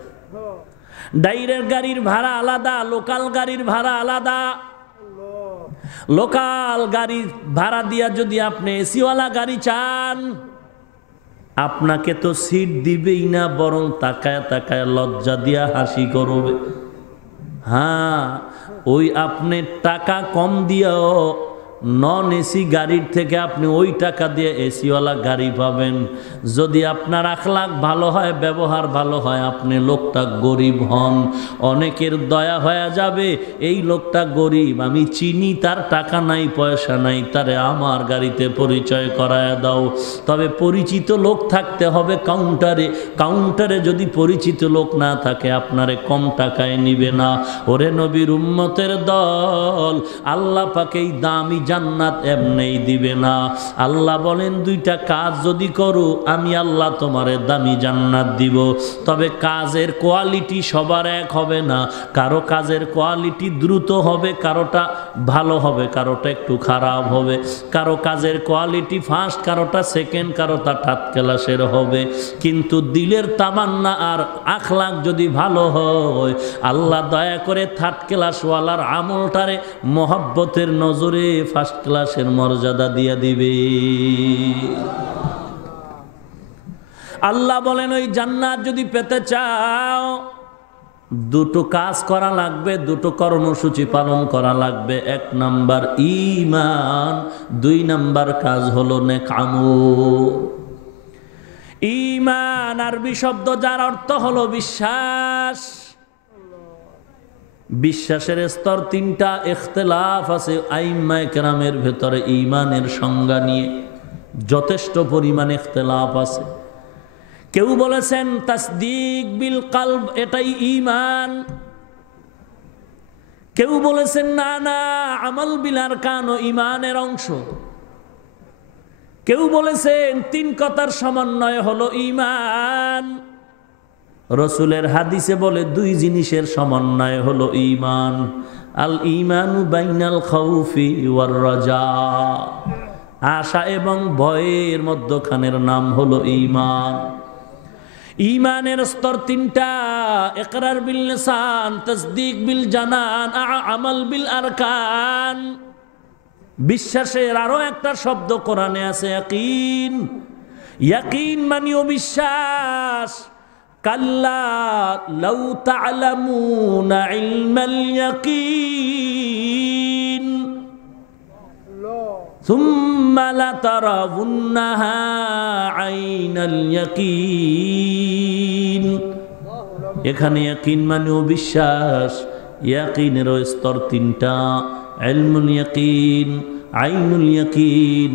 ডাইরেক্ট গাড়ির ভাড়া আলাদা, লোকাল গাড়ির ভাড়া আলাদা। লোকাল গাড়ি ভাড়া দিয়া যদি আপনি এসিওয়ালা গাড়ি চান, আপনাকে তো সিট দিবেই না, বরং তাকায় তাকায় লজ্জা দিয়া হাসি করবে। হ্যাঁ, ওই আপনি টাকা কম দিয়েও নন এসি গাড়ির থেকে আপনি ওই টাকা দিয়ে এসিওয়ালা গাড়ি পাবেন। যদি আপনার আখলাক ভালো হয়, ব্যবহার ভালো হয়, আপনি লোকটা গরিব হন, অনেকের দয়া হয়ে যাবে, এই লোকটা গরিব, আমি চিনি, তার টাকা নাই পয়সা নাই, তারে আমার গাড়িতে পরিচয় করায় দাও। তবে পরিচিত লোক থাকতে হবে কাউন্টারে। কাউন্টারে যদি পরিচিত লোক না থাকে, আপনারে কম টাকায় নিবে না। ওরে নবীর উম্মতের দল, আল্লাহ পাক এই দামি জান্নাত এমনেই দিবে না। আল্লাহ বলেন দুইটা কাজ যদি করো, আমি আল্লাহ তোমারে দামি জান্নাত দিব। তবে কাজের কোয়ালিটি সবার এক হবে না, কারো কাজের কোয়ালিটি দ্রুত হবে, কারোটা ভালো হবে, কারোটা একটু খারাপ হবে, কারো কাজের কোয়ালিটি ফার্স্ট, কারোটা সেকেন্ড, কারোটা থার্ড ক্লাসের হবে। কিন্তু দিলের তামান্না আর আখলাক যদি ভালো হয়, আল্লাহ দয়া করে থার্ড ক্লাসওয়ালার আমলটারে মহব্বতের নজরে ফার্স্ট ক্লাসের মর্যাদা দিয়ে দিবে। আল্লাহ বলেন ওই জান্নাত যদি পেতে চাও, দুটো কাজ করা লাগবে, দুটো কর্মসূচি পালন করা লাগবে। 1 নাম্বার ঈমান, 2 নাম্বার কাজ হলো নেক আমল। ঈমান আরবি শব্দ যার অর্থ হলো বিশ্বাস। বিশ্বাসের স্তর 3টা, ইখতিলাফ আছে আইম্মায়ে কেরামের ভেতরে ঈমানের সংজ্ঞা নিয়ে যথেষ্ট পরিমাণ ইখতিলাফ আছে। কেউ বলেছেন তাসদীক বিল কলব, এটাই ঈমান। কেউ বলেছেন না না, আমল বিল আরকান ও ঈমানের অংশ। কেউ বলেছেন 3 কথার সমন্বয় হলো ঈমান। রসুলের হাদিসে বলে 2 জিনিসের সমন্বয় হলো ঈমান। আল ঈমানু বাইনাল খাউফি ওয়ার রাজা, আশা এবং ভয়ের মধ্যখানের নাম হলো ঈমান। ঈমানের স্তর 3টা, ইকরার বিল লিসান, তাসদীক বিল জানান, আমল বিল আরকান। বিশ্বাসের আরো একটা শব্দ কোরআনে আছে ইয়াকিন। ইয়াকিন মানেও বিশ্বাস। কাল্লা লাউ তা'লামুনা ইলমাল ইয়াকিন সুম্মা লাতারাউন্নাহা আইনাল ইয়াকিন। এখানে ইয়াকিন মানেও বিশ্বাস, ইয়াকিনেরও স্তর তিনটা, ইলমুল ইয়াকিন, আইনুল ইয়াকিন,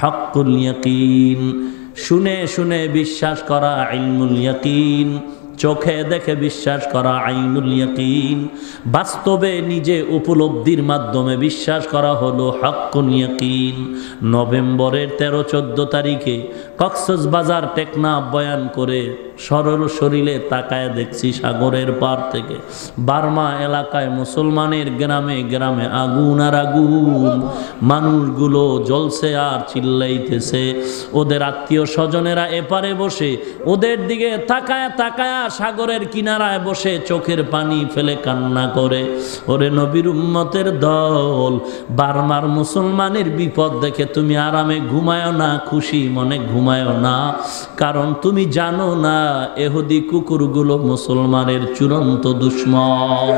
হাক্কুল ইয়াকিন। শুনে শুনে বিশ্বাস করা ইলমুল ইয়াকিন, চোখে দেখে বিশ্বাস করা আইনুল ইয়াকিন, বাস্তবে নিজে উপলব্ধির মাধ্যমে বিশ্বাস করা হলো হাক্কুল ইয়াকিন। নভেম্বরের 13-14 তারিখে কক্সবাজার টেকনাফ বয়ান করে সরল শরীরে তাকায় দেখছি সাগরের পার থেকে বার্মা এলাকায় মুসলমানের গ্রামে গ্রামে আগুন আর আগুন, মানুষগুলো জ্বলছে আর চিল্লাইতেছে। ওদের আত্মীয় স্বজনেরা এপারে বসে ওদের দিকে তাকায় তাকায় সাগরের কিনারায় বসে চোখের পানি ফেলে কান্না করে। ওরে নবীর উম্মতের দল, বার্মার মুসলমানের বিপদ দেখে তুমি আরামে ঘুমায় না, খুশি মনে ঘুমায় না, কারণ তুমি জানো না এহুদি কুকুরগুলো মুসলমানের চূড়ান্ত দুশমন।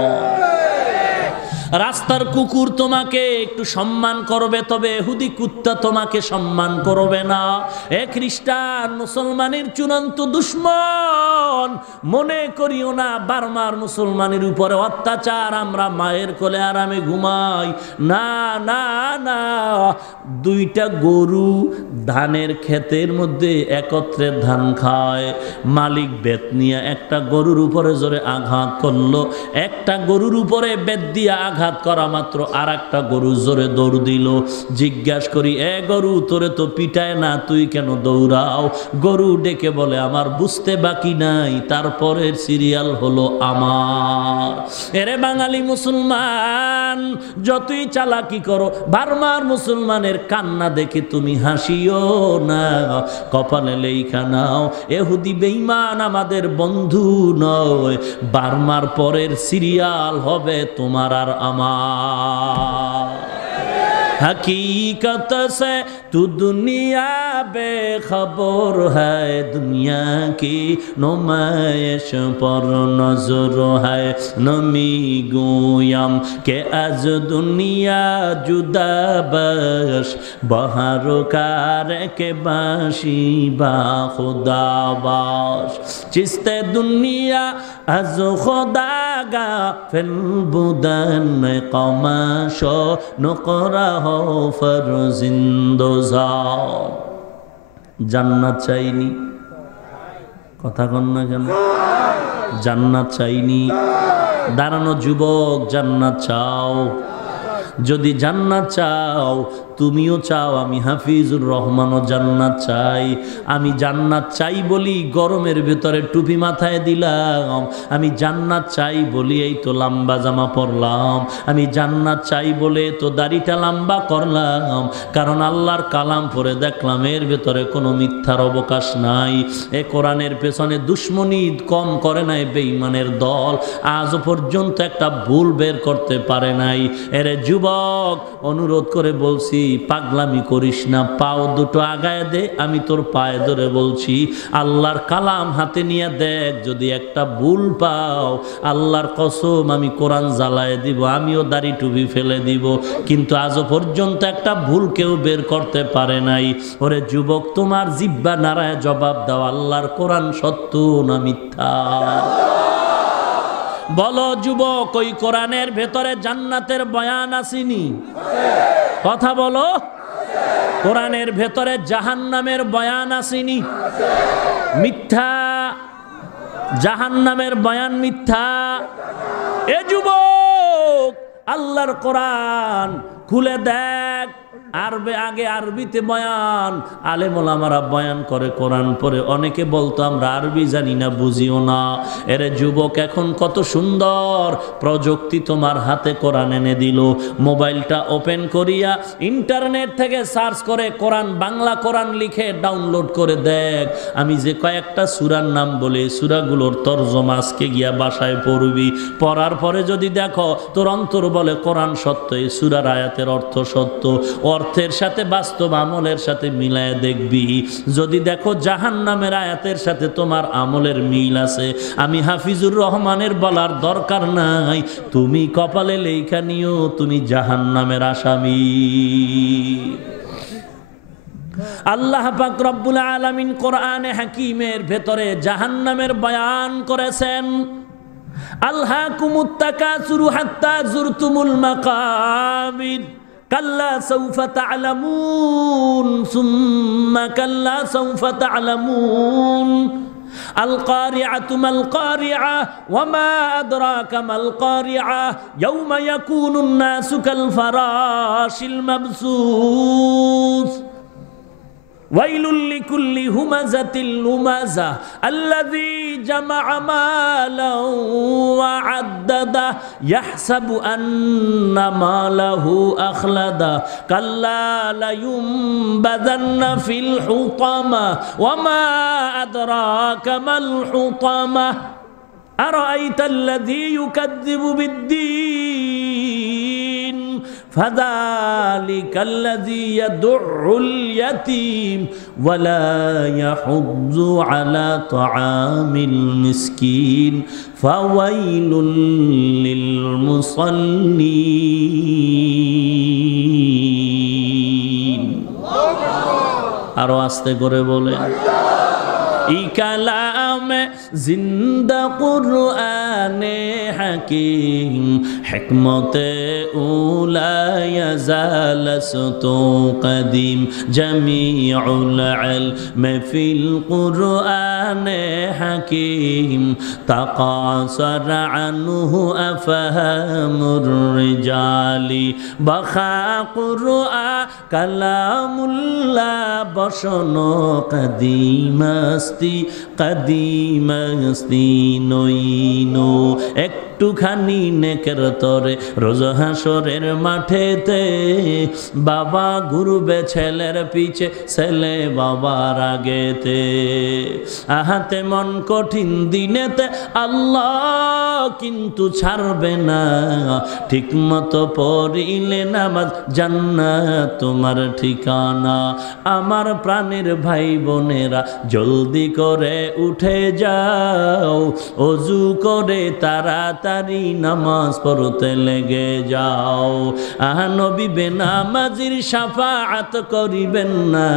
রাস্তার কুকুর তোমাকে একটু সম্মান করবে, তবে এহুদি কুত্তা তোমাকে সম্মান করবে না। এ খ্রিস্টান মুসলমানের চূড়ান্ত দুশমন। মনে করিও না বার্মার মুসলমানের উপরে অত্যাচার, আমরা মায়ের কোলে আরামে ঘুমাই। না না না, দুইটা গরু ধানের ক্ষেতের মধ্যে একত্রে ধান খায়, মালিক বেত নিয়ে একটা গরুর উপরে জোরে আঘাত করলো, একটা গরুর উপরে বেত দিয়ে আঘাত করা মাত্র আর একটা গরু জোরে দৌড় দিল। জিজ্ঞাসা করি, এ গরু তোরে তো পিটায় না, তুই কেন দৌড়াও? গরু ডেকে বলে, আমার বুঝতে বাকি নাই, তারপরের সিরিয়াল হলো আমার। এরে বাঙালি মুসলমান, যতই চালাকি করো বার্মার মুসলমানের কান্না দেখে তুমি হাসিও না, কপালে লেখা নাও এহুদি বেঈমান আমাদের বন্ধু নয়। বার্মার পরের সিরিয়াল হবে তোমার আর আমার। हकीकत से तू दुनिया बेखबर है, दुनिया की नुमाइश पर नजर है। नमी गोयम के आज दुनिया जुदा बश, बहार कार के बाशी बा खुदा बाश। चिस्ते दुनिया आज खुदा गा फिल बुदन कमाश नकरा हो फरजिंदोजा। জান্নাত চাইনি, কথা কন না কেন? জান্নাত চাইনি? দাঁড়ানো যুবক, জান্নাত চাও? যদি জান্নাত চাও, তুমিও চাও, আমি হাফিজুর রহমানও জান্নাত চাই। আমি জান্নাত চাই বলি গরমের ভেতরে টুপি মাথায় দিলাম, আমি জান্নাত চাই বলি এই তো লম্বা জামা পরলাম, আমি জান্নাত চাই বলে তো দাড়িটা লম্বা করলাম, কারণ আল্লাহর কালাম পড়ে দেখলাম এর ভেতরে কোনো মিথ্যার অবকাশ নাই। এ কোরআনের পেছনে দুশ্মনী কম করে নাই বেঈমানের দল, আজও পর্যন্ত একটা ভুল বের করতে পারে নাই। এরে যুবক, অনুরোধ করে বলছি, পাগলামি করিস না, পাও দুটো আগায় দে, আমি তোর পায়ে ধরে বলছি, আল্লাহর কালাম হাতে নিয়ে দেখ, যদি একটা ভুল পাও আল্লাহর কসম আমি কোরআন জ্বালায় দিব, আমিও দাড়ি টুপি ফেলে দিব, কিন্তু আজও পর্যন্ত একটা ভুল কেউ বের করতে পারে নাই। ওরে যুবক, তোমার জিহ্বা নাড়ায় জবাব দাও, আল্লাহর কোরআন সত্য না মিথ্যা? বলো যুবক, ওই কোরআনের ভেতরে জান্নাতের বয়ান আসেনি? কথা বলো। কোরআনের ভেতরে জাহান্নামের বয়ান আসেনি? মিথ্যা, জাহান্নামের বয়ান মিথ্যা। এ যুবক, আল্লাহর কোরআন খুলে দেখ, আগে আরবিতে বয়ান, আলেম ওলামারা বয়ান করে, কোরআন পড়ে। অনেকে বলতো আমরা আরবি জানি না, বুঝিও না। এরে যুবক, এখন কত সুন্দর প্রযুক্তি তোমার হাতে কোরআন এনে দিল। মোবাইলটা ওপেন করিয়া ইন্টারনেট থেকে সার্চ করে কোরআন, বাংলা কোরআন লিখে ডাউনলোড করে দেখ। আমি যে কয়েকটা সূরার নাম বলে, সূরাগুলোর তরজমা আজকে গিয়া বাসায় পড়বি, পড়ার পরে যদি দেখো তোর অন্তর বলে কোরআন সত্য, এই সূরার আয়াতের অর্থ সত্য, অর্থের সাথে বাস্তব আমলের সাথে মিলায় দেখবি। যদি দেখো জাহান্নামের আয়াতের সাথে তোমার আমলের মিল আছে, আমি হাফিজুর রহমানের বলার দরকার নাই, তুমি কপালে লেখা নিও তুমি জাহান্নামের আসামি। আল্লাহ পাক রব্বুল আলামিন কোরআনে হাকিমের ভেতরে জাহান্নামের বয়ান করেছেন। আলহাকুমুত তাকাসুরু হাত্তা যুরতুমুল মাকাবির কাল্লা সাউফা তা'লামুন সুম্মা কাল্লা সাউফা তা'লামুন আল কারিআতু মাল কারিআ ওয়া মা আদরাকা মাল কারিআ ইয়াওমা ইয়াকুনুন নাসু কাল ফারাশিল মাবসুস ওয়াইলুল লিকুল্লি হুমাযাতিল লুমাযা আল্লাযী জামা'a মালাও ওয়া আদ্দাদা ইয়াহসাবু আন্না মালাহু আখলাদা কাল্লা লা ইউনবাযান্না ফিল হুতামা ওয়া মা আদরাকা মাল হুতামা আরাআইতাল্লাযী ইউকাযযিবু বিদ্দীন فذلك الذي يدع اليتيم ولا يحض على طعام المسكين فويل للمصلين আরো আস্তে করে বলে ই কালামে জিন্দা কুরআনে হাকিম হিকমতে উলা ইয়াজালসতু কদিম জামিউল ইলমি ফিল কুরআনে হাকিম তাকাসার আনহু আফহামুর রিজালি বাখা কুরআ কালামুল্লাহ বসন কদিমাস্তি কদিমাস্তি নইনো একটুখানি নেকের তরে রোজ হাসরের মাঠেতে বাবা ঘুরবে ছেলের পিছে ছেলে বাবার আগেতে আহাতে মন কঠিন দিনেতে আল্লাহ কিন্তু ছাড়বে না ঠিক মতো পড়িলে নামাজ জান্নাত তোমার ঠিকানা আমার প্রাণের ভাই বোনেরা জলদি করে উঠে যাও ওযু করে তাড়াতাড়ি নামাজ পড়তে লেগে যাও নবী বেনামাজির শাফাআত করিবেন না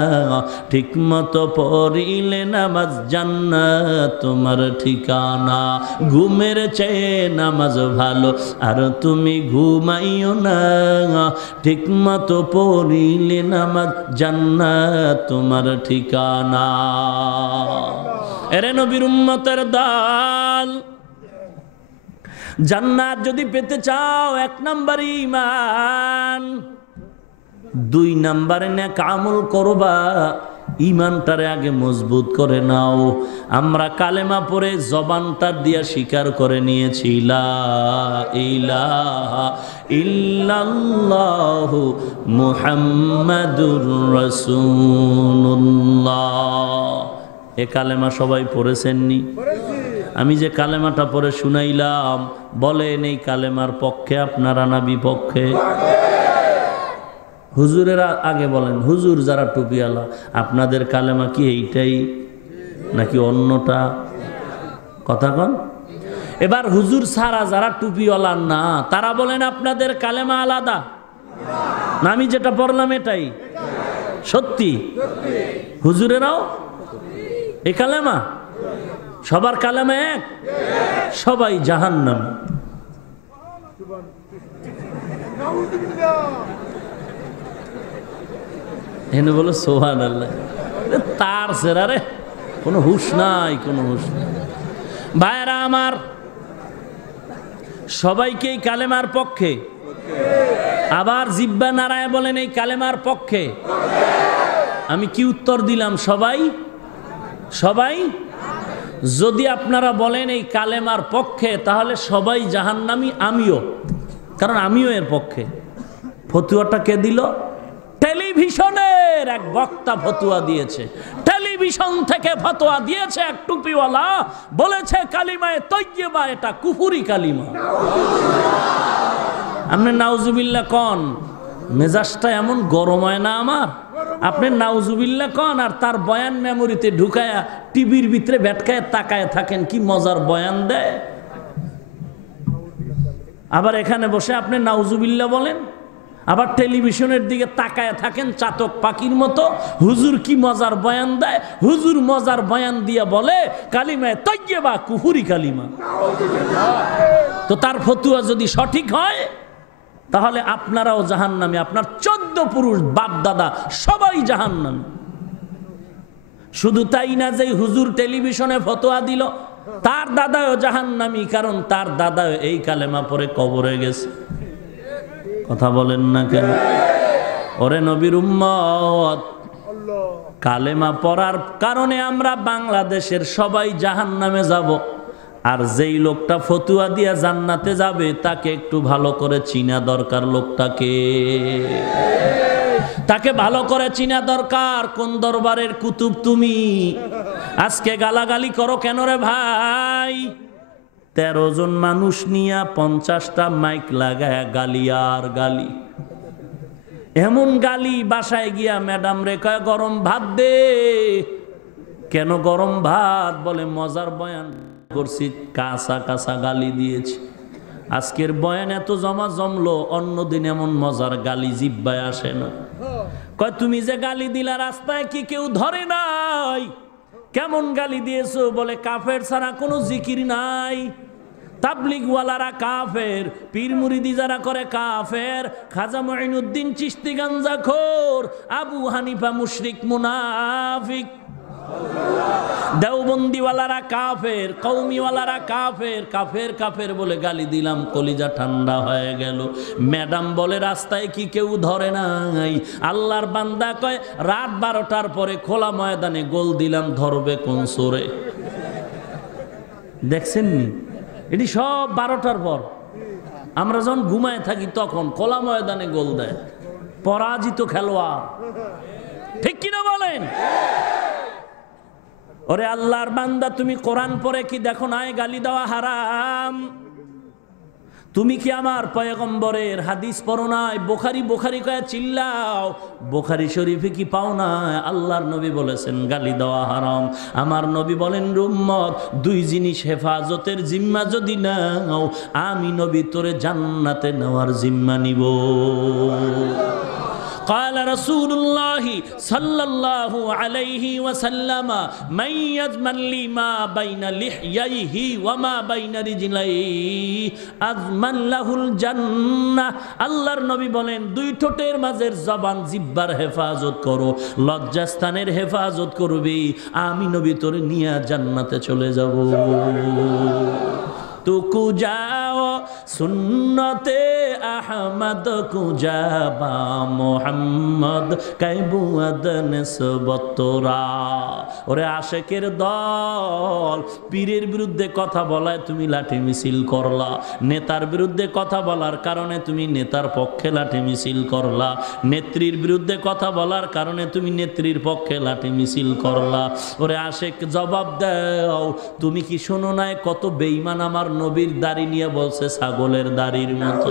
ঠিক মতো পড়িলে নামাজ জান্নাত তোমার ঠিকানা ঘুমের চেয়ে নামাজ ভালো আর তুমি ঘুমাইও না ঠিক মতো পড়িলে নামাজ জান্নাত তোমার ঠিকানা এরে নবীর উম্মতের দল জান্নাত যদি পেতে চাও 1 নাম্বার ঈমান 2 নাম্বারে নেক আমল করবা ঈমানটারে আগে মজবুত করে নাও আমরা কালেমা পড়ে জবানটা দিয়া স্বীকার করে নিয়েছি লা ইলাহা ইল্লাল্লাহু মুহাম্মাদুর রাসূলুল্লাহ এ কালেমা সবাই পড়েছেননি আমি যে কালেমাটা পড়ে শুনাইলাম বলেন এই কালেমার পক্ষে আপনারা না বিপক্ষে হুজুরেরা আগে বলেন হুজুর যারা টুপিওয়ালা আপনাদের কালেমা কি এইটাই নাকি অন্যটা কথা কন এবার হুজুর ছাড়া যারা টুপিওয়ালা না তারা বলেন আপনাদের কালেমা আলাদা না আমি যেটা পড়লাম এটাই সত্যি হুজুরেরাও এ কালেমা সবার কালেমা এক সবাই জাহান্নামী এনে বলো সুবহানাল্লাহ তার সেরারে কোনো হুশ নাই কোনো হুশ নাই ভাইরা আমার সবাইকেই কালেমার পক্ষে আবার জিব্বা নারায় বলেন এই কালেমার পক্ষে আমি কি উত্তর দিলাম সবাই সবাই যদি আপনারা বলেন এই কালেমার পক্ষে তাহলে সবাই জাহান্নামী আমিও কারণ আমিও এর পক্ষে ফতুয়াটা কে দিল টেলিভিশনের এক বক্তা ফতুয়া দিয়েছে টেলিভিশন থেকে ফতোয়া দিয়েছে এক টুপিওয়ালা বলেছে কালিমায়ে তয়্যিবা এটা কুফরি কালিমা আপনি নাউজুবিল্লাহ কোন মেজাজটা এমন গরম হয় না আমার আপনি নাউজুবিল্লাহ কোন আর তার বয়ান মেমোরিতে ঢুকায়া টিভির ভিতরে ভেটকায় তাকায় থাকেন কি মজার বয়ান দেয় আবার এখানে বসে আপনি নাউজুবিল্লাহ বলেন আবার টেলিভিশনের দিকে তাকায় থাকেন চাতক পাখির মতো। হুজুর কি মজার বয়ান দেয়, হুজুর মজার বয়ান দিয়া বলে কালিমায়ে তাইয়্যিবা কুফরি কালিমা। তো তার ফতুয়া যদি সঠিক হয় তাহলে আপনারাও জাহান্নামী, আপনার 14 পুরুষ বাপ দাদা সবাই জাহান্নামী। শুধু তাই না, যে হুজুর টেলিভিশনে ফতোয়া দিল তার দাদাও জাহান্নামী, কারণ তার দাদাও এই কালেমা পড়ে কবরে গেছে। কথা বলেন না কেন? ওরে নবীর উম্মত, কালেমা পড়ার কারণে আমরা বাংলাদেশের সবাই জাহান্নামে যাব। আর যেই লোকটা ফতুয়া দিয়া জান্নাতে যাবে তাকে একটু ভালো করে চিনা দরকার। লোকটাকে তাকে ভালো করে চিনা দরকার। কোন দরবারের কুতুব তুমি? আজকে গালাগালি করো কেন রে ভাই? 13 জন মানুষ নিয়ে 50টা মাইক লাগায় গালি আর গালি। এমন গালি বাসায় গিয়া ম্যাডাম রে কয় গরম ভাত দে। কেন গরম ভাত? বলে মজার বয়ান করছি, কাঁচা কাঁচা গালি দিয়েছি। আজকের বয়ান এত জমলো, অন্যদিন এমন মজার গালি জিব্বায় আসে না। কয় তুমি যে গালি দিলা রাস্তায় কি কেউ ধরে নাই? কেমন গালি দিয়েছো? বলে কাফের ছাড়া কোনো জিকির নাই, তাবলিগওয়ালারা কাফের, পীর মুরিদি যারা করে কাফের, খাজা মুঈনুদ্দিন চিশতি গাঞ্জাখোর, আবু হানিফা মুশরিক মুনাফিক, দেওবন্দিওয়ালারা কাফের, কৌমিওয়ালারা কাফের। কাফের কাফের বলে গালি দিলাম, কলিজা ঠান্ডা হয়ে গেল। ম্যাডাম বলে রাস্তায় কি কেউ ধরে নাই? আল্লাহর বান্দা কয় রাত 12টার পরে খোলা ময়দানে গোল দিলাম, ধরবে কোন সোরে? দেখছেন নি? এটি সব 12টার পর। আমরা যখন ঘুমায় থাকি তখন খোলা ময়দানে গোল দেয় পরাজিত খেলোয়াড়। ঠিক কিনা বলেন? ওরে আল্লাহর বান্দা, তুমি কোরআন পড়ে কি দেখো নাই গালি দেওয়া হারাম? তুমি কি আমার পয়গম্বরের হাদিস পড়ো নাই? বুখারী বুখারী কয়ে চিল্লাও। বুখারী শরীফে কি পাও না? আল্লাহর নবী বলেছেন গালি দেওয়া হারাম। আমার নবী বলেন উম্মত, 2 জিনিস হেফাজতের জিম্মা যদি নাও, আমি নবী তোরে জান্নাতে নেওয়ার জিম্মা নিব। قال رسول الله صلى الله عليه وسلم من يضمن لي ما بين لحييه وما بين رجليه أضمن له الجنة। আল্লাহর নবী বলেন 2 ঠোঁটের মাঝের জবান জিহ্বার হেফাজত করো, লজ্জাস্থানের হেফাজত করবি, আমি নবী তোরে নিয়ে জান্নাতে চলে যাব। তো কুজাও সুন্নতে আহমদ কুজাবা মোহাম্মদ কাইবুয়াদ নিসবতরা। ওরে আশেকের দল, পীরের বিরুদ্ধে কথা বলায় তুমি লাঠি মিছিল করলা, নেতার বিরুদ্ধে কথা বলার কারণে তুমি নেতার পক্ষে লাঠি মিছিল করলা, নেত্রীর বিরুদ্ধে কথা বলার কারণে তুমি নেত্রীর পক্ষে লাঠি মিছিল করলা। ওরে আশেক জবাব দাও, তুমি কি শোনো নাই কত বেঈমান আমার নবীর দাড়ি নিয়ে বলছে ছাগলের দাড়ির মতো?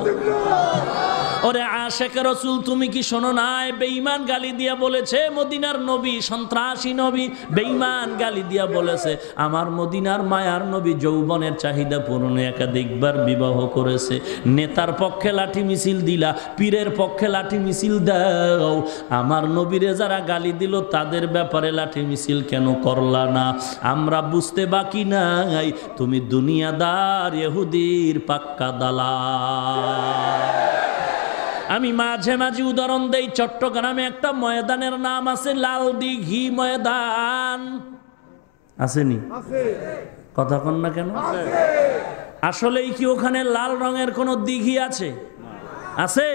ওরে আশেক রাসূল, তুমি কি শোনো নাই বেঈমান গালি দিয়া বলেছে মদিনার নবী সন্ত্রাসী নবী? বেঈমান গালি দিয়া বলেছে আমার মদিনার মায়ার নবী যৌবনের চাহিদা পূরণে একাধিকবার বিবাহ করেছে। নেতার পক্ষে লাঠি মিছিল দিলা, পীরের পক্ষে লাঠি মিছিল দাও। আমার নবীরে যারা গালি দিল তাদের ব্যাপারে লাঠি মিছিল কেন করলা না? আমরা বুঝতে বাকি নাই তুমি দুনিয়াদার ইহুদির পাক্কা দালাল। আমি মাঝে মাঝে উদাহরণ দেই, চট্টগ্রামে একটা ময়দানের নাম আছে লাল দিঘি ময়দান। আসেনি? কথা কন না কেন? আসলেই কি ওখানে লাল রঙের কোন দিঘি আছে? আছে?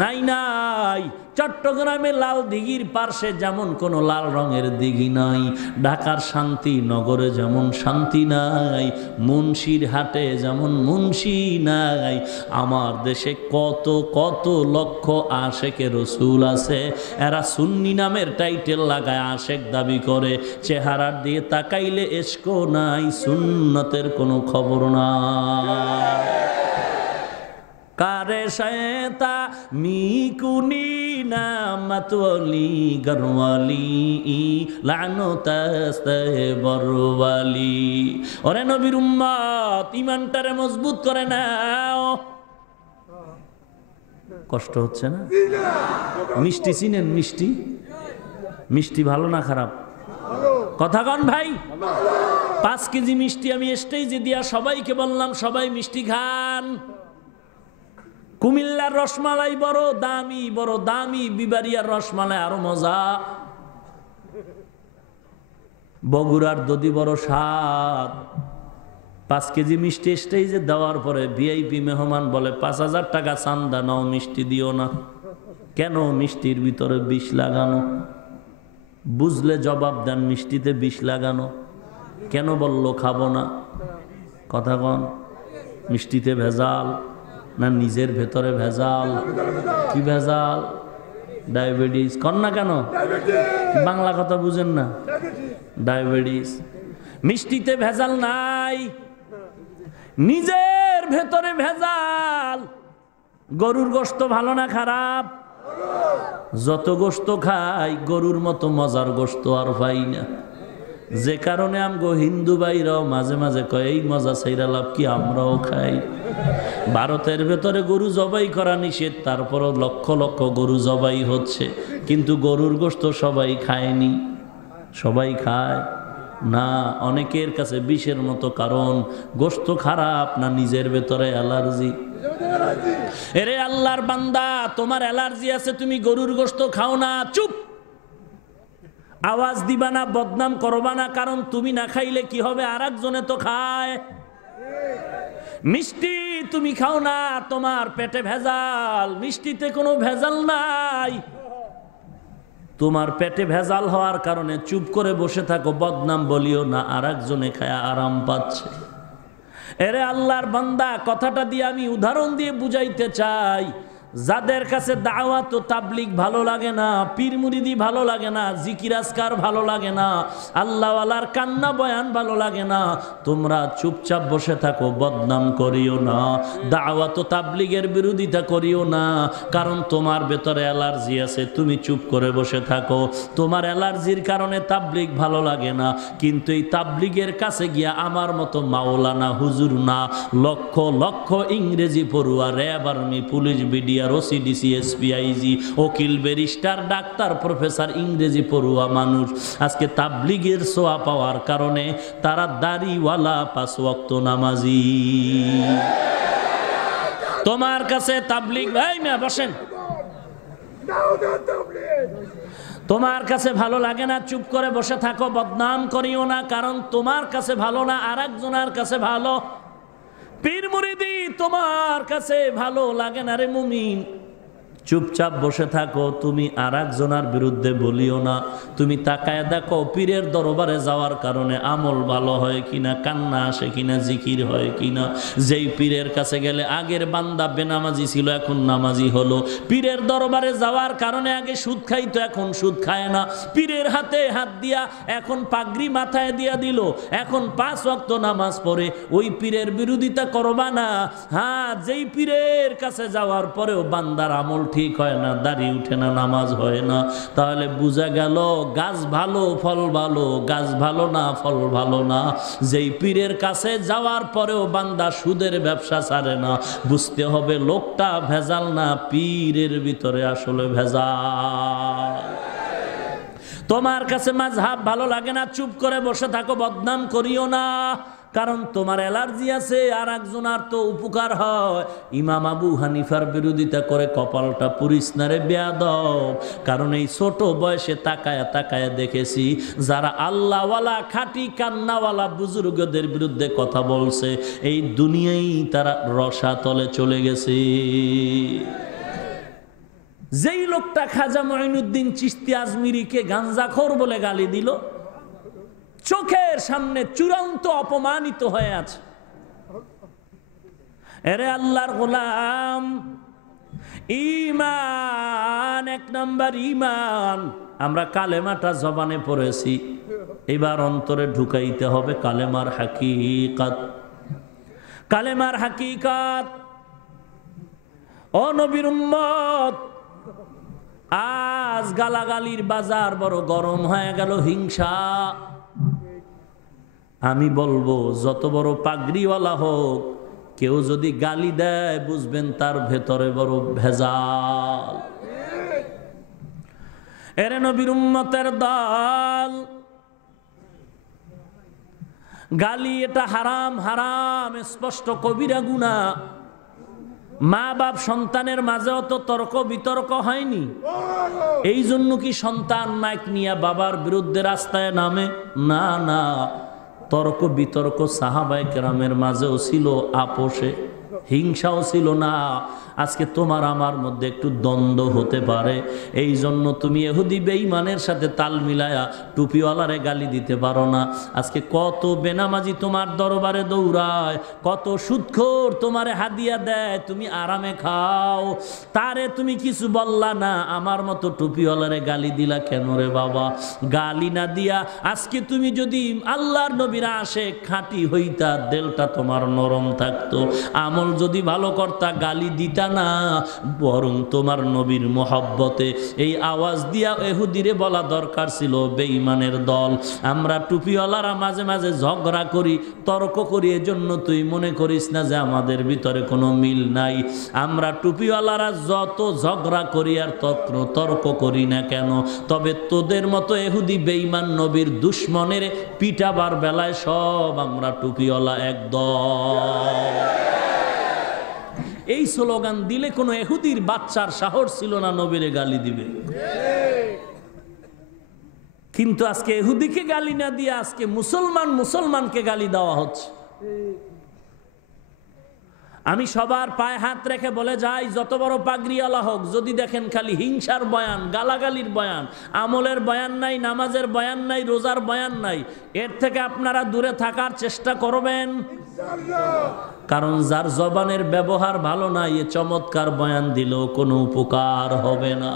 নাই নাই। চট্টগ্রামে লাল দিঘির পার্শ্বে যেমন কোনো লাল রঙের দিঘি নাই, ঢাকার শান্তিনগরে যেমন শান্তি নাই, মুন্সির হাটে যেমন মুন্সি নাই। আমার দেশে কত কত লক্ষ আশেকে রসুল আছে, এরা সুন্নি নামের টাইটেল লাগায় আশেক দাবি করে, চেহারার দিয়ে তাকাইলে এশকো নাই, সুন্নতের কোনো খবর নাই। কারে শয়তা মিকুনি নামতওয়ালি গরওয়ালি লানতাস্তে বরওয়ালি। ওরে নবীর উম্মত, ইমানটারে মজবুত করে নাও। কষ্ট হচ্ছে না? মিষ্টি চিনেন? মিষ্টি মিষ্টি ভালো না খারাপ? কথা কন ভাই। 5 কেজি মিষ্টি আমি স্টেজে দিয়া সবাইকে বললাম, সবাই মিষ্টি খান। কুমিল্লার রসমালাই বড় দামি, বিবাড়িয়ার রসমালাই আরো মজা, বগুড়ার দধি বড় স্বাদ। 5 কেজি মিষ্টি স্টেজে দেওয়ার পরে ভিআইপি মেহমান বলে 5000 টাকা চান্দা নাও, মিষ্টি দিও না। কেন? মিষ্টির ভিতরে বিষ লাগানো। বুঝলে জবাব দেন, মিষ্টিতে বিষ লাগানো কেন বললো খাবো না? কথা কন। মিষ্টিতে ভেজাল না নিজের ভেতরে ভেজাল? কি ভেজাল? ডায়াবেটিস। কন না কেন? বাংলা কথা বুঝেন না? ডায়াবেটিস। মিষ্টিতে ভেজাল নাই, নিজের ভেতরে ভেজাল। গরুর গোশত ভালো না খারাপ? যত গোশত খাই গরুর মতো মজার গোশত আর পাই না। যে কারণে আমগো হিন্দু ভাইরাও মাঝে মাঝে কয় এই মজা ছাইরা লাভ কি, আমরাও খাই। ভারতের ভেতরে গরু জবাই করা নিষেধ, তারপরও লক্ষ লক্ষ গরু জবাই হচ্ছে, কিন্তু গরুর গোশত সবাই খায়নি। সবাই খায় না, অনেকের কাছে বিষের মতো। কারণ গোশত খারাপ না নিজের ভেতরে অ্যালার্জি। এরে আল্লাহর বান্দা, তোমার অ্যালার্জি আছে, তুমি গরুর গোশত খাও না, চুপ। আওয়াজ দিবা না, বদনাম করবা না, কারণ তুমি না খাইলে কি হবে, আর একজনে তো খায়। মিষ্টি তুমি খাও না, তোমার পেটে ভেজাল। মিষ্টিতে কোনো ভেজাল নাই। তোমার পেটে ভেজাল হওয়ার কারণে চুপ করে বসে থাকো, বদনাম বলিও না, আর একজনে খায় আরাম পাচ্ছে। এরে আল্লাহর বান্দা, কথাটা দিয়ে আমি উদাহরণ দিয়ে বুঝাইতে চাই, যাদের কাছে দাওয়াত ও তাবলীগ ভালো লাগে না, পীর মুরিদি ভালো লাগে না, জিকির আজকার ভালো লাগে না, আল্লাহওয়ালার কান্না বয়ান ভালো লাগে না, তোমরা চুপচাপ বসে থাকো, বদনাম করিও না, দাওয়াত ও তাবলীগের বিরোধিতা করিও না। কারণ তোমার ভেতরে অ্যালার্জি আছে, তুমি চুপ করে বসে থাকো। তোমার অ্যালার্জির কারণে তাবলীগ ভালো লাগে না, কিন্তু এই তাবলীগের কাছে গিয়া আমার মতো মাওলানা হুজুর না, লক্ষ লক্ষ ইংরেজি পড়ুয়া, RAB, army, police, BDR, OCDC, SPIG, উকিল, ব্যারিস্টার, ডাক্তার, প্রফেসর, ইংরেজি পড়ুয়া মানুষ আজকে তাবলীগের ছোঁয়া পাওয়ার কারণে তারা দাড়িওয়ালা 5 ওয়াক্ত নামাজি। তোমার কাছে তাবলীগ, ভাই মিয়া বসেন, তোমার কাছে ভালো লাগে না, চুপ করে বসে থাকো, বদনাম করিও না, কারণ তোমার কাছে ভালো না, আর একজনের কাছে ভালো। পীর মুরিদি তোমার কাছে ভালো লাগে না রে মুমিন, চুপচাপ বসে থাকো। তুমি আর একজনের বিরুদ্ধে বলিও না। তুমি তাকায় দেখো পীরের দরবারে যাওয়ার কারণে আমল ভালো হয় কিনা, কান্না আসে কিনা, জিকির হয় কিনা। যেই পীরের কাছে গেলে আগের বান্দা বেনামাজি ছিল, এখন নামাজি হলো। পীরের দরবারে যাওয়ার কারণে আগে সুদ খাইতো, এখন সুদ খায় না। পীরের হাতে হাত দিয়া এখন পাগড়ি মাথায় দিয়া দিল, এখন 5 ওয়াক্ত নামাজ পড়ে। ওই পীরের বিরোধিতা করবা না। হ্যাঁ, যেই পীরের কাছে যাওয়ার পরেও বান্দার আমল ঠিক হয় না, দাড়ি উঠে না, নামাজ হয় না, তাহলে বোঝা গেল গাছ ভালো ফল ভালো, গাছ ভালো না ফল ভালো না। যেই পীরের কাছে যাওয়ার পরেও বান্দা সুদের ব্যবসা ছাড়ে না, বুঝতে হবে লোকটা ভেজাল না, পীরের ভিতরে আসলে ভেজাল। তোমার কাছে মাযহাব ভালো লাগে না, চুপ করে বসে থাকো, বদনাম করিও না, কারণ তোমার অ্যালার্জি আছে, আর একজনের তো উপকার হয়। ইমাম আবু হানিফার বিরোধিতা করে কপালটা পুরিস না রে বেয়াদব, কারণ এই ছোট বয়সে তাকায়া তাকায়া দেখেছি যারা আল্লাহওয়ালা, খাঁটি কান্নাওয়ালা বুজুর্গদের বিরুদ্ধে কথা বলছে, এই দুনিয়ায় তারা রসাতলে চলে গেছে। যেই লোকটা খাজা মঈনুদ্দিন চিশতি আজমিরিকে গাঞ্জাখোর বলে গালি দিল, চোখের সামনে চূড়ান্ত অপমানিত হয়ে আছে। এরে আল্লাহর গোলাম, ঈমান 1 নাম্বার ঈমান। আমরা কালেমাটা জবানে পড়েছি, এবার অন্তরে ঢুকাইতে হবে কালেমার হাকিকাত। কালেমার হাকিকাত। ও নবীর উম্মত, আজ গালাগালির বাজার বড় গরম হয়ে গেল, হিংসা। আমি বলবো যত বড় পাগড়িওয়ালা হোক, কেউ যদি গালি দেয় বুঝবেন তার ভেতরে বড় ভেজাল। এরে নবীর উম্মতের দল, গালি এটা হারাম, হারাম, স্পষ্ট কবিরা গুনাহ। মা বাপ সন্তানের মাঝেও তো তর্ক বিতর্ক হয়নি, এই জন্য কি সন্তান মাইক নিয়ে বাবার বিরুদ্ধে রাস্তায় নামে? না না, তর্ক বিতর্ক সাহাবায়ে কেরামের মাঝেও ছিল, আপোষে, হিংসাও ছিল না। আজকে তোমার আমার মধ্যে একটু দ্বন্দ্ব হতে পারে, এই জন্য তুমি ইহুদি বেঈমানের সাথে তাল মিলায়া টুপিওয়ালারে গালি দিতে পারো না। আজকে কত বেনামাজি তোমার দরবারে দৌড়ায়, কত সুদখোর তোমারে হাদিয়া দেয়, তুমি আরামে খাও, তারে তুমি কিছু বললা না, আমার মতো টুপিওয়ালারে গালি দিলা কেন রে বাবা? গালি না দিয়া আজকে তুমি যদি আল্লাহর নবীর আশিক খাঁটি হইতা, দিলটা তোমার নরম থাকতো, আমল যদি ভালো করতা, গালি দিতা না, বরং তোমার নবীর মোহাব্বতে এই আওয়াজ দিয়া ইহুদিরে বলা দরকার ছিল, বেঈমানের দল, আমরা টুপিওয়ালারা মাঝে মাঝে ঝগড়া করি, তর্ক করি, এজন্য তুই মনে করিস না যে আমাদের ভিতরে কোনো মিল নাই। আমরা টুপিওয়ালারা যত ঝগড়া করি আর তর্ক করি না কেন, তবে তোদের মতো ইহুদি বেঈমান নবীর দুশ্মনের পিটাবার বেলায় সব আমরা টুপিওয়ালা একদল। এই স্লোগান দিলে কোনো ইহুদির বাচ্চার সাহস ছিল না নবীরে গালি দিবে। কিন্তু আজকে ইহুদিকে গালি না দিয়ে আজকে মুসলমানকে গালি দেওয়া হচ্ছে। আমি সবার পায়ে হাত রেখে বলে যাই, যত বড় পাগড়িওয়ালা হোক, যদি দেখেন খালি হিংসার বয়ান, গালাগালির বয়ান, আমলের বয়ান নাই, নামাজের বয়ান নাই, রোজার বয়ান নাই, এর থেকে আপনারা দূরে থাকার চেষ্টা করবেন। কারণ যার জবানের ব্যবহার ভালো নাই, এ চমৎকার বয়ান দিলেও কোনো উপকার হবে না।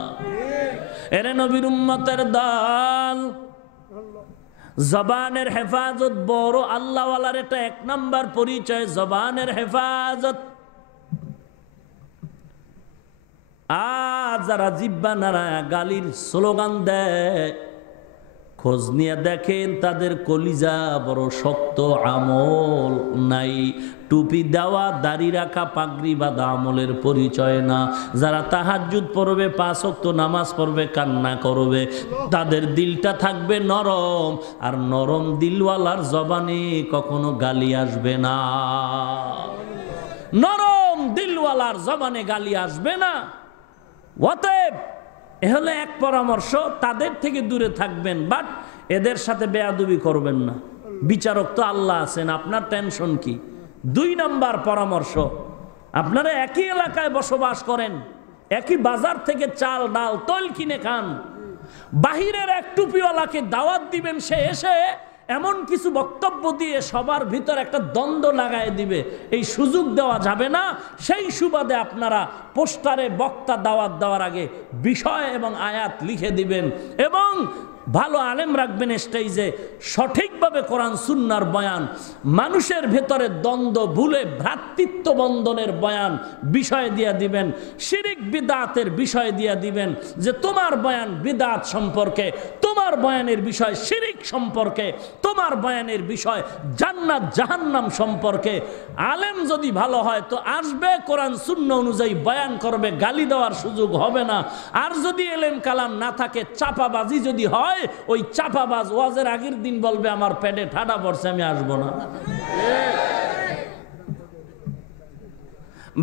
এরে নবীর উম্মতের দল, জবানের হেফাজত বড় আল্লাহওয়ালার এটা 1 নাম্বার পরিচয়, জবানের হেফাজত। যারা জিহ্বা নাড়ায়া গালির স্লোগান দেয়, খোঁজ নিয়ে দেখেন তাদের কলিজা বড় শক্ত, আমল নাই। টুপি দেওয়া, দাড়ি রাখা, পাগড়ি বাঁধা আমলের পরিচয় না। যারা তাহাজ্জুদ পড়বে, 5 ওয়াক্ত নামাজ পড়বে, কান্না করবে, তাদের দিলটা থাকবে নরম, আর নরম দিলওয়ালার জবানে কখনো গালি আসবে না। নরম দিলওয়ালার জবানে গালি আসবে না। অতএব এ হলো এক পরামর্শ, তাদের থেকে দূরে থাকবেন, বাট এদের সাথে বেয়াদবি করবেন না। বিচারক তো আল্লাহ আছেন, আপনার টেনশন কি? 2 নাম্বার পরামর্শ, আপনারা একই এলাকায় বসবাস করেন, একই বাজার থেকে চাল ডাল তৈল কিনে খান, বাহিরের এক টুপিওয়ালাকে দাওয়াত দিবেন, সে এসে এমন কিছু বক্তব্য দিয়ে সবার ভিতর একটা দ্বন্দ্ব লাগায় দিবে, এই সুযোগ দেওয়া যাবে না। সেই সুবাদে আপনারা পোস্টারে বক্তা দাওয়াত দেওয়ার আগে বিষয় এবং আয়াত লিখে দিবেন, এবং ভালো আলেম রাখবেন স্টেজে, সঠিকভাবে কোরআন সুন্নাহর বয়ান, মানুষের ভেতরে দ্বন্দ্ব ভুলে ভ্রাতৃত্ব বন্ধনের বয়ান বিষয় দিয়া দিবেন, শিরিক বিদআতের বিষয় দিয়া দিবেন, যে তোমার বয়ান বিদআত সম্পর্কে, তোমার বয়ানের বিষয় শিরিক সম্পর্কে, তোমার বয়ানের বিষয় জান্নাত জাহান্নাম সম্পর্কে। আলেম যদি ভালো হয় তো আসবে, কোরআন সুন্নাহ অনুযায়ী বয়ান করবে, গালি দেওয়ার সুযোগ হবে না। আর যদি এলেম কালাম না থাকে, চাপাবাজি যদি হয়, ওই চাপাবাজ ওয়াজের আগের দিন বলবে আমার পেটে ঠাডা পড়ছে, আমি আসবো না।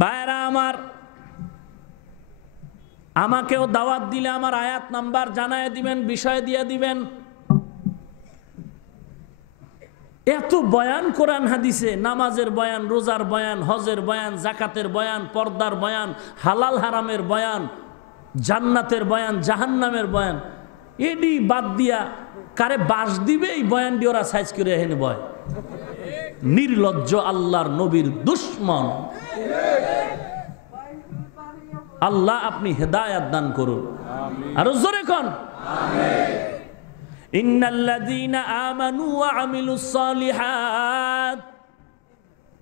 ভাইরা আমার, আমাকেও দাওয়াত দিলে আমার আয়াত নাম্বার জানায় দিবেন, বিষয় দিয়ে দিবেন। এত বয়ান কোরআন হাদিসে, নামাজের বয়ান, রোজার বয়ান, হজের বয়ান, জাকাতের বয়ান, পর্দার বয়ান, হালাল হারামের বয়ান, জান্নাতের বয়ান, জাহান্নামের বয়ান, এডি বাদ দিয়া কারে বাস দিবে এই বয়ান দিয়ে ওরা সাইজ করে এখানে বয়। নির্লজ্জ আল্লাহর নবীর দুশ্মন। আল্লাহ আপনি হেদায়াত দান করুন। আরো জোরে কোন আমিন। ইন্নাল্লাযীনা আমানু ওয়া আমিলুস সালিহাত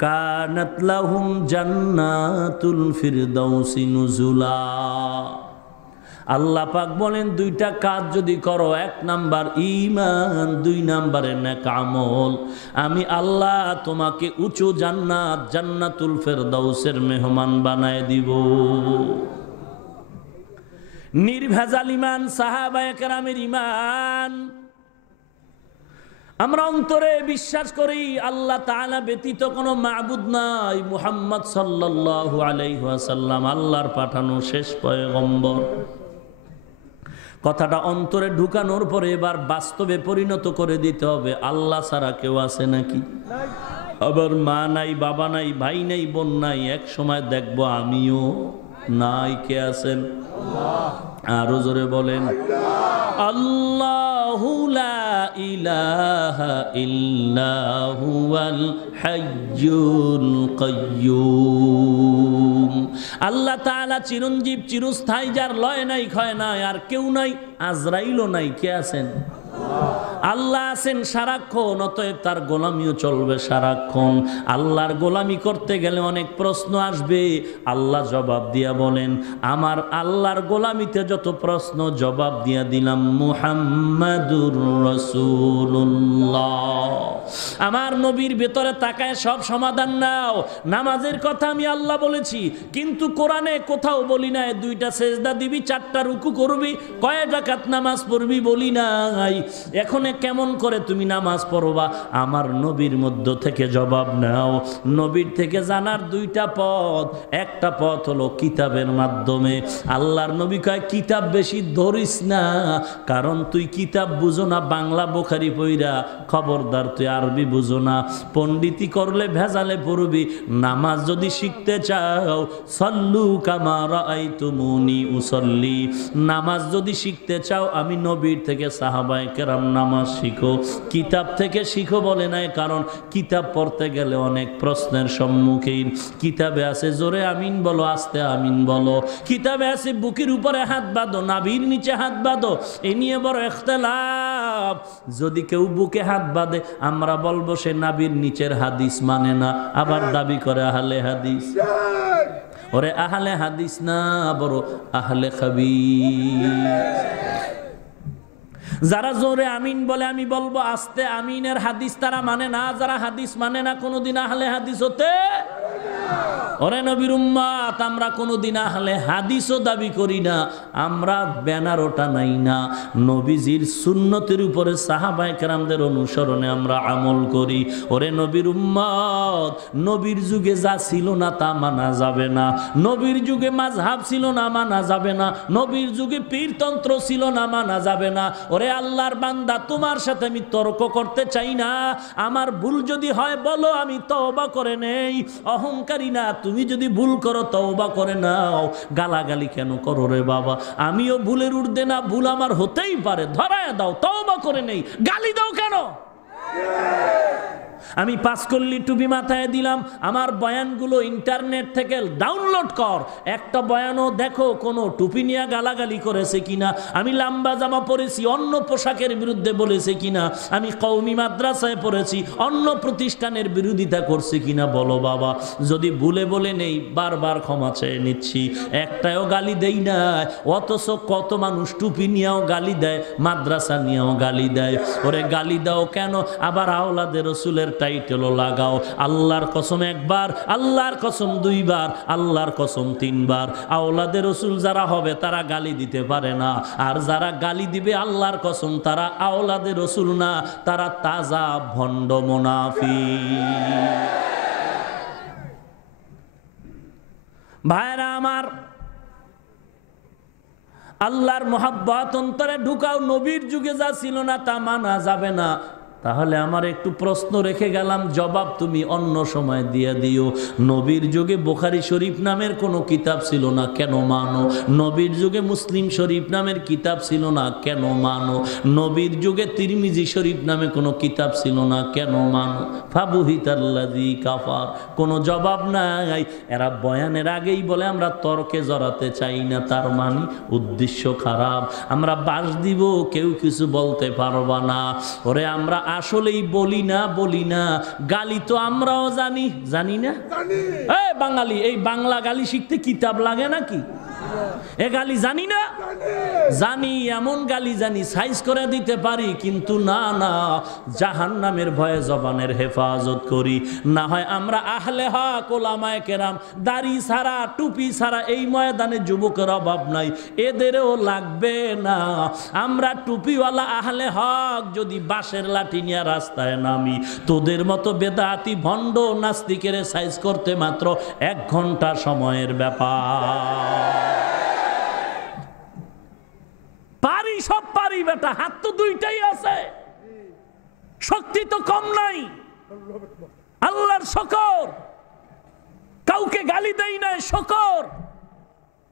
কানাত লাহুম জান্নাতুল ফিরদাউসি নুজুলা। আল্লাহ পাক বলেন দুইটা কাজ যদি করো, 1 নাম্বার ঈমান, 2 নাম্বারে নেক আমল, আমি আল্লাহ তোমাকে উঁচু জান্নাত, জান্নাতুল ফেরদাউসের মেহমান বানায় দিব। নির্ভেজাল ঈমান, সাহাবায়ে কেরামের ঈমান। আমরা অন্তরে বিশ্বাস করি আল্লাহ তাআলা ব্যতীত কোনো মাবুদ নাই, মুহাম্মদ সাল্লাল্লাহু আলাইহি ওয়াসাল্লাম আল্লাহর পাঠানো শেষ পয়গম্বর। কথাটা অন্তরে ঢুকানোর পরে এবার বাস্তবে পরিণত করে দিতে হবে। আল্লাহ ছাড়া কেউ আছে নাকি? আবার মা নাই, বাবা নাই, ভাই নাই, বোন নাই, এক সময় দেখবো আমিও নাই। কে আছেন? আরো জোরে বলেন, আল্লাহু লা ইলাহা ইল্লা হুয়াল হাইয়্যুল কাইয়্যুম। আল্লাহ তাআলা চিরঞ্জীব, চিরস্থায়ী, যার লয় নাই, ক্ষয় নাই, আর কেউ নাই, আজরাইলও নাই। কে আছেন? আল্লাহ আছেন সারাক্ষণ, অতএব তার গোলামিও চলবে সারাক্ষণ। আল্লাহর গোলামি করতে গেলে অনেক প্রশ্ন আসবে, আল্লাহ জবাব দিয়া বলেন, আমার আল্লাহর গোলামিতে যত প্রশ্ন জবাব দিয়া দিলাম মুহাম্মাদুর রাসূলুল্লাহ। আমার নবীর ভেতরে তাকায় সব সমাধান নাও। নামাজের কথা আমি আল্লাহ বলেছি, কিন্তু কোরআনে কোথাও বলি নাই 2টা সেজদা দিবি, 4টা রুকু করবি, কয় রাকাত নামাজ পড়বি বলি নাই। এখন কেমন করে তুমি নামাজ পড়বা? আমার নবীর মধ্য থেকে জবাব নাও। নবীর থেকে জানার 2টা পথ। একটা পথ হলো কিতাবের মাধ্যমে। আল্লাহর নবী কয় কিতাব বেশি ধরিস না, কারণ তুই কিতাব বুঝো না, বাংলা বুখারী পইরা, খবরদার তুই আরবি বুঝো না, পণ্ডিতি করলে ভেজালে পড়বি। নামাজ যদি শিখতে চাও, সল্লু কামা রাআইতুমুনি উসাল্লি, নামাজ যদি শিখতে চাও আমি নবীর থেকে সাহাবায়ে কেরাম নামাজ শিখো, কিতাব থেকে শিখো বলে নাই, কারণ কিতাব পড়তে গেলে অনেক প্রশ্নের সম্মুখীন। কিতাবে আছে জোরে আমিন বলো, আস্তে আমিন বলো। কিতাবে আছে বুকের উপরে হাত বাঁধো, নাভির নিচে হাত বাঁধো, এ নিয়ে বড় ইখতিলাফ। যদি কেউ বুকে হাত বাঁধে আমরা বলবো সে নাভির নিচের হাদিস মানে না, আবার দাবি করে আহলে হাদিস। ওরে আহলে হাদিস না, বড় আহলে খাবিস। যারা জোরে আমিন বলে আমি বলবো আস্তে আমিনের হাদিস তারা মানে না, যারা হাদিস মানে না কোনোদিন আহলে হাদিস হতে। ওরে নবীর উম্মত, আমরা কোনোদিন আহলে হাদিসও দাবি করি না, আমরা ব্যানারও নাই না, নবীজির সুন্নতের উপরে সাহাবায়ে কেরামদের অনুসরণে আমরা আমল করি। ওরে নবীর উম্মত, নবীর যুগে যা ছিল না তা মানা যাবে না, নবীর যুগে মাযহাব ছিল না মানা যাবে না, নবীর যুগে পীরতন্ত্র ছিল না মানা যাবে না। ওরে আল্লাহর বান্দা, তোমার সাথে আমি তর্ক করতে চাই না, আমার ভুল যদি হয় বলো, আমি তওবা করে নেই। অহংকারী না, তুমি যদি ভুল করো তওবা করে নাও। গালাগালি কেন করো রে বাবা? আমিও ভুলের ঊর্ধ্বে না, ভুল আমার হতেই পারে, ধরায় দাও, তওবা করে নেই। গালি দাও কেন? আমি 5 কল্লি টুপি মাথায় দিলাম, আমার বয়ানগুলো ইন্টারনেট থেকে ডাউনলোড কর, একটা বয়ানও দেখো কোনো টুপি নিয়ে গালাগালি করেছে কিনা, আমি লম্বা জামা পরেছি অন্য পোশাকের বিরুদ্ধে বলেছে কিনা, আমি কওমি মাদ্রাসায় পড়েছি অন্য প্রতিষ্ঠানের বিরোধিতা করছে কিনা বলো বাবা। যদি ভুলে বলে নেই বারবার ক্ষমা চেয়ে নিচ্ছি, একটাও গালি দেই না। অথচ কত মানুষ টুপি নিয়েও গালি দেয়, মাদ্রাসা নিয়েও গালি দেয়। ওরে গালি দাও কেন? আবার আওলাদে রাসূলের টাইটেলও লাগাও। আল্লাহর কসম 1 বার, আল্লাহর কসম 2 বার, আল্লাহর কসম 3 বার। আওলাদে রাসূল যারা হবে তারা গালি দিতে পারে না, আর যারা গালি দিবে আল্লাহর কসম তারা আওলাদে রাসূল না, তারা তাজা ভণ্ড মুনাফিক। ভাইরা আমার, আল্লাহর মোহাব্বত অন্তরে ঢুকাও। নবীর যুগে যা ছিল না তা মানা যাবে না। তাহলে আমার একটু প্রশ্ন রেখে গেলাম, জবাব তুমি অন্য সময় দিয়ে দিও। নবীর যুগে বুখারী শরীফ নামের কোনো কিতাব ছিল না, কেন মানো? নবীর যুগে মুসলিম শরীফ নামের কিতাব ছিল না, কেন মানো? নবীর যুগে তিরমিজি শরীফ নামে কোনো কিতাব ছিল না, কেন মানো? ফাবুহিতাল্লাযী কাফার। কোনো জবাব নাই। এরা বয়ানের আগেই বলে আমরা তর্কে জড়াতে চাই না, তার মানে উদ্দেশ্য খারাপ। আমরা বাস দিব, কেউ কিছু বলতে পারবা না। ওরে আমরা আসলেই বলি না গালি তো আমরাও জানি, জানি না? এই বাঙালি, এই বাংলা গালি শিখতে কিতাব লাগে নাকি? এ গালি জানি না? জানি, এমন গালি জানি সাইজ করে দিতে পারি, কিন্তু না জাহান্নামের ভয়ে জবানের হেফাজত করি। না হয় আমরা আহলে হক ওলামায়ে কেরাম দাড়ি ছাড়া টুপি ছাড়া এই ময়দানে যুবকের অভাব নাই, এদেরও লাগবে না। আমরা টুপিওয়ালা আহলে হক যদি বাঁশের লাঠি নিয়ে রাস্তায় নামি, তোদের মতো বেদাতি ভণ্ড নাস্তিকের সাইজ করতে মাত্র 1 ঘন্টা সময়ের ব্যাপার। পারি, সব পারি বেটা, হাত তো 2টাই আছে, শক্তি তো কম নাই। আল্লাহর শকর, কাউকে গালি দেই না, শকর।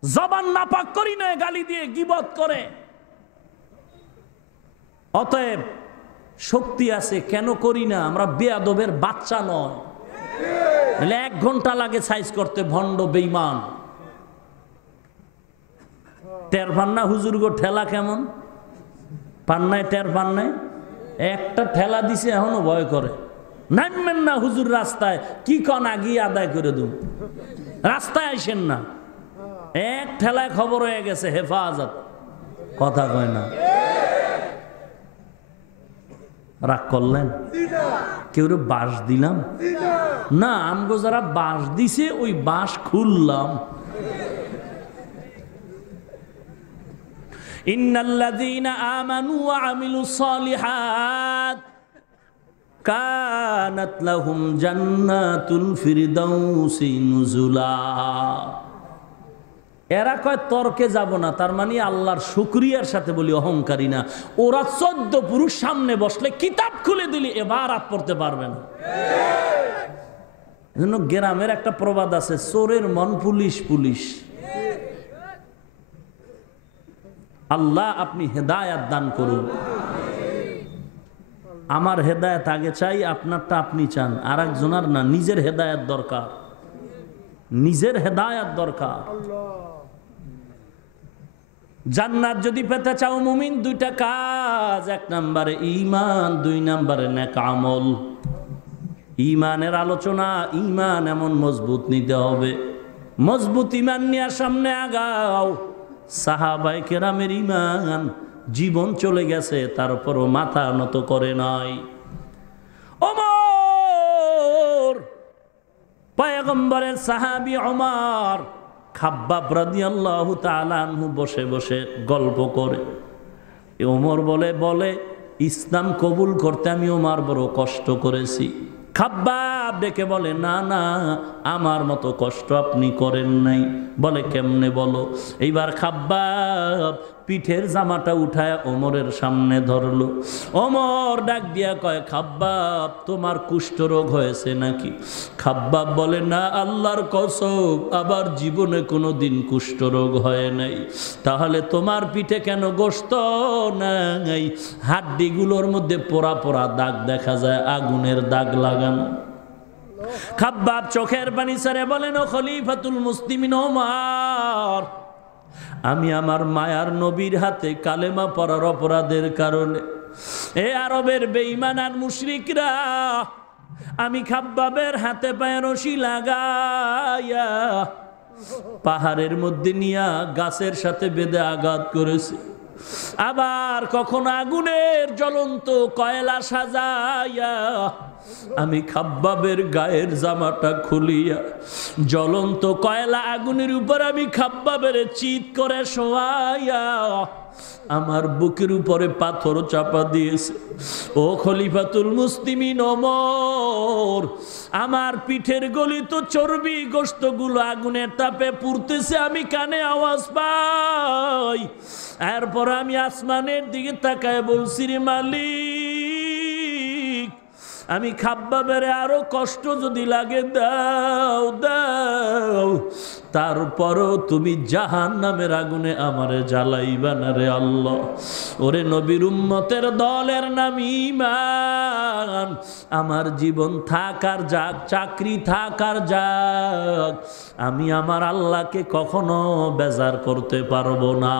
জবান নাপাক করি না গালি দিয়ে, গীবত করে। অতএব শক্তি আছে, কেন করি না? আমরা বেয়াদবের বাচ্চা নয়। 1 ঘন্টা লাগে সাইজ করতে, ভণ্ড বেঈমান। টের পান না হুজুর গো ঠেলা কেমন? পান্নায় টের পান নাই? একটা ঠেলা দিছে এখনো ভয় করে। নামবেন না হুজুর রাস্তায়, কি কন আগিয়ে আদায় করে দেব, রাস্তায় আইসেন না। এক ঠেলায় খবর হয়ে গেছে হেফাজত, কথা কয় না। রাগ করলেন? কেউ বাঁশ দিলাম না, আমগো যারা বাঁশ দিছে ওই বাঁশ খুললাম। ইন্নাল্লাযীনা আমানু ওয়া আমিলুস সালিহাত কানাত লাহুম জান্নাতুল ফিরদাউসি নুজুলা। এরা কয় তর্কে যাব না, তার মানে আল্লাহর শুকরিয়ার সাথে বলি, অহংকারী না। ওরা 14 পুরুষ সামনে বসলে কিতাব খুলে দিলি এবার আর পড়তে পারবে না। এজন্য গ্রামের একটা প্রবাদ আছে, চোরের মন পুলিশ পুলিশ। আল্লাহ আপনি হেদায়েত দান করুন। আমার হেদায়েত আগে চাই, আপনারটা আপনি চান, আর একজনের না। নিজের হেদায়েত দরকার, নিজের হেদায়েত দরকার। জান্নাত যদি পেতে চাও মুমিন, 2টা কাজ। 1 নম্বরে ঈমান, 2 নম্বরে নেক আমল। ঈমানের আলোচনা, ঈমান এমন মজবুত নিতে হবে, মজবুত ঈমান নিয়ে সামনে আগাও। সাহাবায়ে কেরামের ঈমান, জীবন চলে গেছে তারপরও মাথা নত করে নাই। ওমর, পয়গম্বরের সাহাবী ওমর, খাব্বাব রাদিয়াল্লাহু তাআলা আনহু বসে বসে গল্প করে। ওমর বলে ইসলাম কবুল করতে আমি ওমর বড় কষ্ট করেছি। খাব্বাব ডেকে বলে, না আমার মতো কষ্ট আপনি করেন নাই। বলে কেমনে বলো? এইবার খাব্বাব পিঠের জামাটা উঠায় ওমরের সামনে ধরলো। ওমর ডাক দিয়া কয়, খাব্বাব তোমার কুষ্ঠরোগ হয়েছে নাকি? খাব্বাব বলে, না আল্লাহর কসম আবার জীবনে কোনোদিন কুষ্ঠরোগ হয় নাই। তাহলে তোমার পিঠে কেন গোশত নাই? হাড্ডিগুলোর মধ্যে পোড়া পোড়া দাগ দেখা যায়, আগুনের দাগ লাগানো। খাব্বাব চোখের পানি ছেড়ে বলেন, ও খলিফাতুল মুসলিমিন ওমর, আমি আমার মায়ার নবীর হাতে কালেমা পড়ার অপরাধের কারণে এ আরবের বেঈমান আর মুশরিকরা আমি খাব্বাবের হাতে পায়ে রশি লাগাইয়া পাহাড়ের মধ্যে নিয়া গাছের সাথে বেঁধে আঘাত করেছে। আবার কখনো আগুনের জ্বলন্ত কয়লা সাজাইয়া আমি খাব্বাবের গায়ের জামাটা খুলিয়া জ্বলন্ত কয়লা আগুনের উপর আমি খাব্বাবের চিৎ করে শোয়াইয়া আমার বুকের উপরে পাথর চাপা দিয়েছে। ও খলিফাতুল মুসলিমিন ওমর, আমার পিঠের গলিত চর্বি গোশতগুলো আগুনের তাপে পুড়তেছে, আমি কানে আওয়াজ পাই। এরপর আমি আসমানের দিকে তাকায় বলছি, রে মালিক, আমি খাব্বাবের আরো কষ্ট যদি লাগে দাও দাও, তারপরও তুমি জাহান্নামের আগুনে আমারে জ্বালাইবা না রে আল্লাহ। ওরে নবীর উম্মতের দলের নাম ঈমান। আমার জীবন থাকার যাক, চাকরি থাকার যাক, আমি আমার আল্লাহকে কখনো বেজার করতে পারবো না।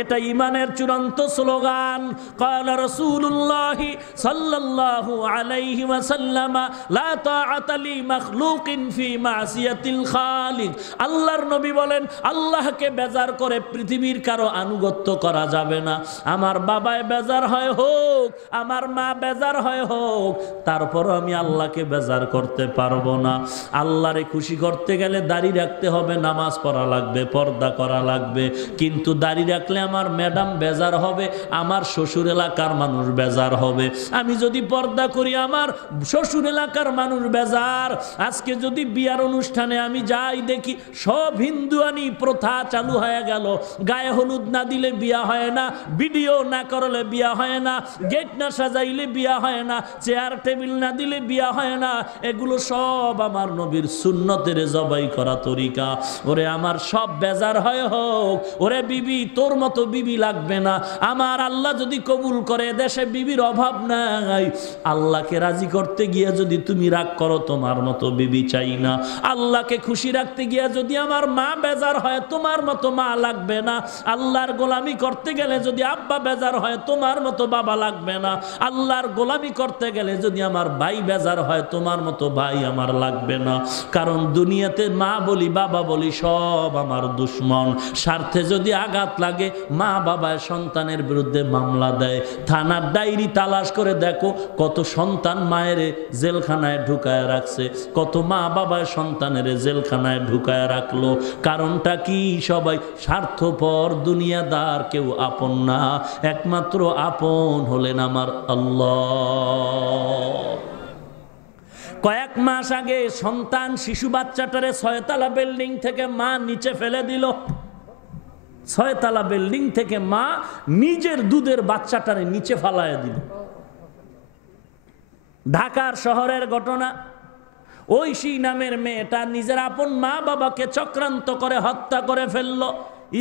এটা ইমানের চূড়ান্ত স্লোগান। ক্বালা রাসূলুল্লাহ সাল্লাল্লাহু আলাইহি ওয়াসাল্লাম লা তাআতা লি মাখলুকিন ফি মাসিয়াতিল খালিক। আল্লাহর নবী বলেন, আল্লাহকে বেজার করে পৃথিবীর কারো আনুগত্য করা যাবে না। আমার বাবায় বেজার হয় হোক, আমার মা বেজার হয় হোক, তারপরও আমি আল্লাহকে বেজার করতে পারবো না। আল্লাহরে খুশি করতে গেলে দাড়ি রাখতে হবে, নামাজ পড়া লাগবে, পর্দা করা লাগবে। কিন্তু দাড়ি রাখলে আমার ম্যাডাম বেজার হবে, আমার শ্বশুর এলাকার মানুষ বেজার হবে। আমি যদি পর্দা করি আমার শ্বশুর এলাকার মানুষ বেজার। আজকে যদি বিয়ার অনুষ্ঠানে আমি যাই দেখি সব হিন্দুয়ানি প্রথা চালু হয়ে গেল। গায়ে হলুদ না দিলে বিয়া হয় না, ভিডিও না করলে বিয়া হয় না, গেট না সাজাইলে বিয়া হয় না, চেয়ার টেবিল না দিলে বিয়া হয় না। এগুলো সব আমার নবীর সুন্নতের জবাই করা তরিকা। ওরে আমার সব বেজার হয় হোক, ওরে বিবি তোর মতো বিবি লাগবে না। আমার আল্লাহ যদি কবুল করে, দেশে বিবির অভাব নাই। আল্লাহকে রাজি করতে গিয়ে যদি তুমি রাগ করো, তোমার মতো বিবি চাই না। আল্লাহকে খুশি রাখতে গিয়ে যদি আমার মা বেজার হয়, তোমার মতো মা লাগবে না। আল্লাহর গোলামি করতে গেলে যদি আব্বা বেজার হয়, তোমার মতো বাবা লাগবে না। আল্লাহর গোলামি করতে গেলে যদি আমার ভাই বেজার হয়, তোমার মতো ভাই আমার লাগবে না। কারণ দুনিয়াতে মা বলি বাবা বলি সব আমার দুশ্মন। স্বার্থে যদি আঘাত লাগে, মা বাবায় সন্তানের বিরুদ্ধে মামলা দেয়। থানার ডায়েরি তালাশ করে দেখো কত সন্তান মায়ের জেলখানায় ঢুকায় রাখছে, কত মা বাবায় সন্তানের জেলখানায় ঢুকায় রাখলো। কারণটা কি? সবাই স্বার্থপর, দুনিয়াদার, কেউ আপন না। একমাত্র আপন হলেন আমার আল্লাহ। কয়েক মাস আগে সন্তান শিশু বাচ্চাটারে 6 তলা বিল্ডিং থেকে মা নিচে ফেলে দিল। 6 তলা বিল্ডিং থেকে মা নিজের দুধের বাচ্চাটারে নিচে ফালায় দিল। ঢাকার শহরের ঘটনা। ঐশী নামের মেয়েটা নিজের আপন মা বাবাকে চক্রান্ত করে হত্যা করে ফেললো।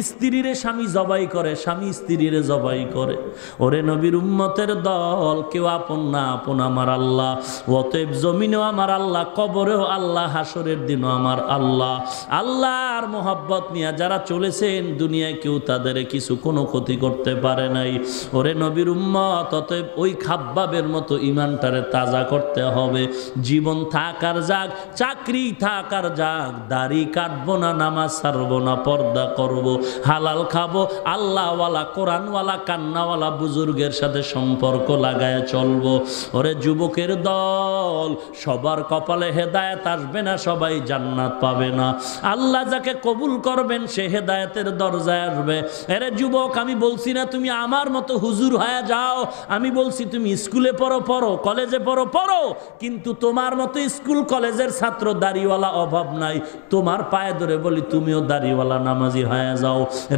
স্ত্রীরে স্বামী জবাই করে, স্বামী স্ত্রীরে জবাই করে। ওরে নবীর উম্মতের দল, কেউ আপন না, আপন আমার আল্লাহ। অতএব জমিনেও আমার আল্লাহ, কবরেও আল্লাহ, হাসরের দিনও আমার আল্লাহ। আল্লাহর মোহাব্বত নিয়ে যারা চলেছেন দুনিয়ায়, কেউ তাদের কিছু কোনো ক্ষতি করতে পারে নাই। ওরে নবীর উম্মত, অতএব ওই খাব্বাবের মতো ইমানটারে তাজা করতে হবে। জীবন থাকার যাক, চাকরি থাকার যাক, দাড়ি কাটবো না, নামাজ ছাড়বো না, পর্দা করবো, হালাল খাবো, আল্লাহওয়ালা, কোরআনওয়ালা, কান্নাওয়ালা বুজুর্গের সাথে সম্পর্ক লাগায় চলবো। ওরে যুবকের দল, সবার কপালে হেদায়েত আসবে না, সবাই জান্নাত পাবে না। আল্লাহ যাকে কবুল করবেন সে হেদায়েতের দরজায় আসবে। এরে যুবক, আমি বলছি না তুমি আমার মতো হুজুর হয়ে যাও, আমি বলছি তুমি স্কুলে পড়ো, কলেজে পড়ো, কিন্তু তোমার মতো স্কুল কলেজের ছাত্র দাড়িওয়ালা অভাব নাই। তোমার পায়ে ধরে বলি তুমিও দাড়িওয়ালা নামাজি হয়ে যাও।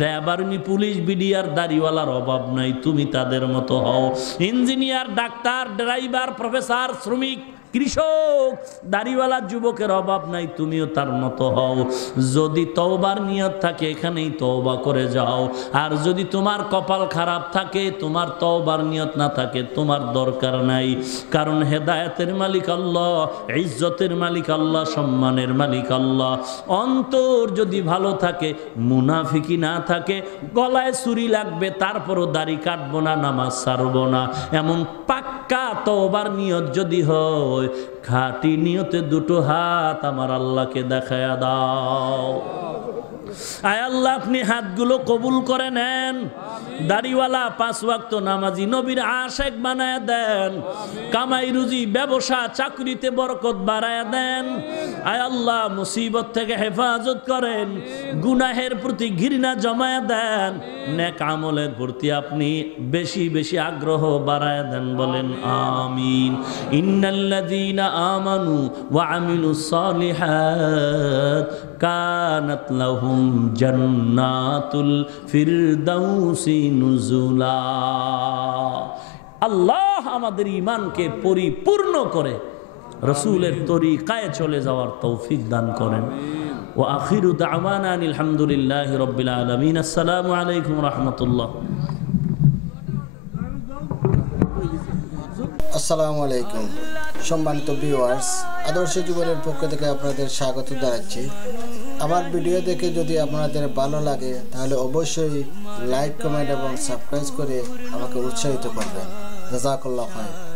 র্যাব, আর্মি, পুলিশ, বিডিআর দাড়িওয়ালার অভাব নাই, তুমি তাদের মতো হও। ইঞ্জিনিয়ার, ডাক্তার, ড্রাইভার, প্রফেসর, শ্রমিক, কৃষক, দাড়িওয়ালা যুবকের অভাব নাই, তুমিও তার মতো হও। যদি তওবার নিয়ত থাকে এখানেই তওবা করে যাও। আর যদি তোমার কপাল খারাপ থাকে, তোমার তওবার নিয়ত না থাকে, তোমার দরকার নাই। কারণ হেদায়েতের মালিক আল্লাহ, ইজ্জতের মালিক আল্লাহ, সম্মানের মালিক আল্লাহ। অন্তর যদি ভালো থাকে, মুনাফিকি না থাকে, গলায় ছুরি লাগবে তারপরও দাড়ি কাটবো না, নামাজ ছাড়বো না, এমন পাক্কা তওবার নিয়ত যদি হয়, খাঁটি নিয়তে দুটো হাত আমার আল্লাহকে দেখায়া দাও। আয় আল্লাহ, আপনি হাতগুলো কবুল করে নেন। দাড়িওয়ালা, 5 ওয়াক্ত নামাজি, নবীর আশেক বানায় দেন। কামাই রুজি, ব্যবসা, চাকরিতে বরকত বাড়ায় দেন। আয় আল্লাহ, মুসিবত থেকে হেফাজত করেন। গুনাহের প্রতি ঘৃণা জমায় দেন। নেক আমলের প্রতি আপনি বেশি বেশি আগ্রহ বাড়ায় দেন। বলেন আমিন। ইন্নাল্লাযীনা আমানু ওয়া আমিলুস সালিহাত কানাত লাহুম জান্নাতুল ফিরদাউসি নুজুলা। আল্লাহ আমাদের ঈমানকে পরিপূর্ণ করে রাসূলের তরিকায় চলে যাওয়ার তৌফিক দান করেন। ওয়া আখিরু দাওয়ানা আলহামদুলিল্লাহি রাব্বিল আলামিন। আসসালামু আলাইকুম ওয়া রাহমাতুল্লাহ। আসসালামু আলাইকুম সম্মানিত ভিউয়ার্স, আদর্শ জীবনের পক্ষ থেকে আপনাদের স্বাগত জানাচ্ছি। আমার ভিডিও দেখে যদি আপনাদের ভালো লাগে তাহলে অবশ্যই লাইক, কমেন্ট এবং সাবস্ক্রাইব করে আমাকে উৎসাহিত করবেন। জাযাকাল্লাহু খাইর।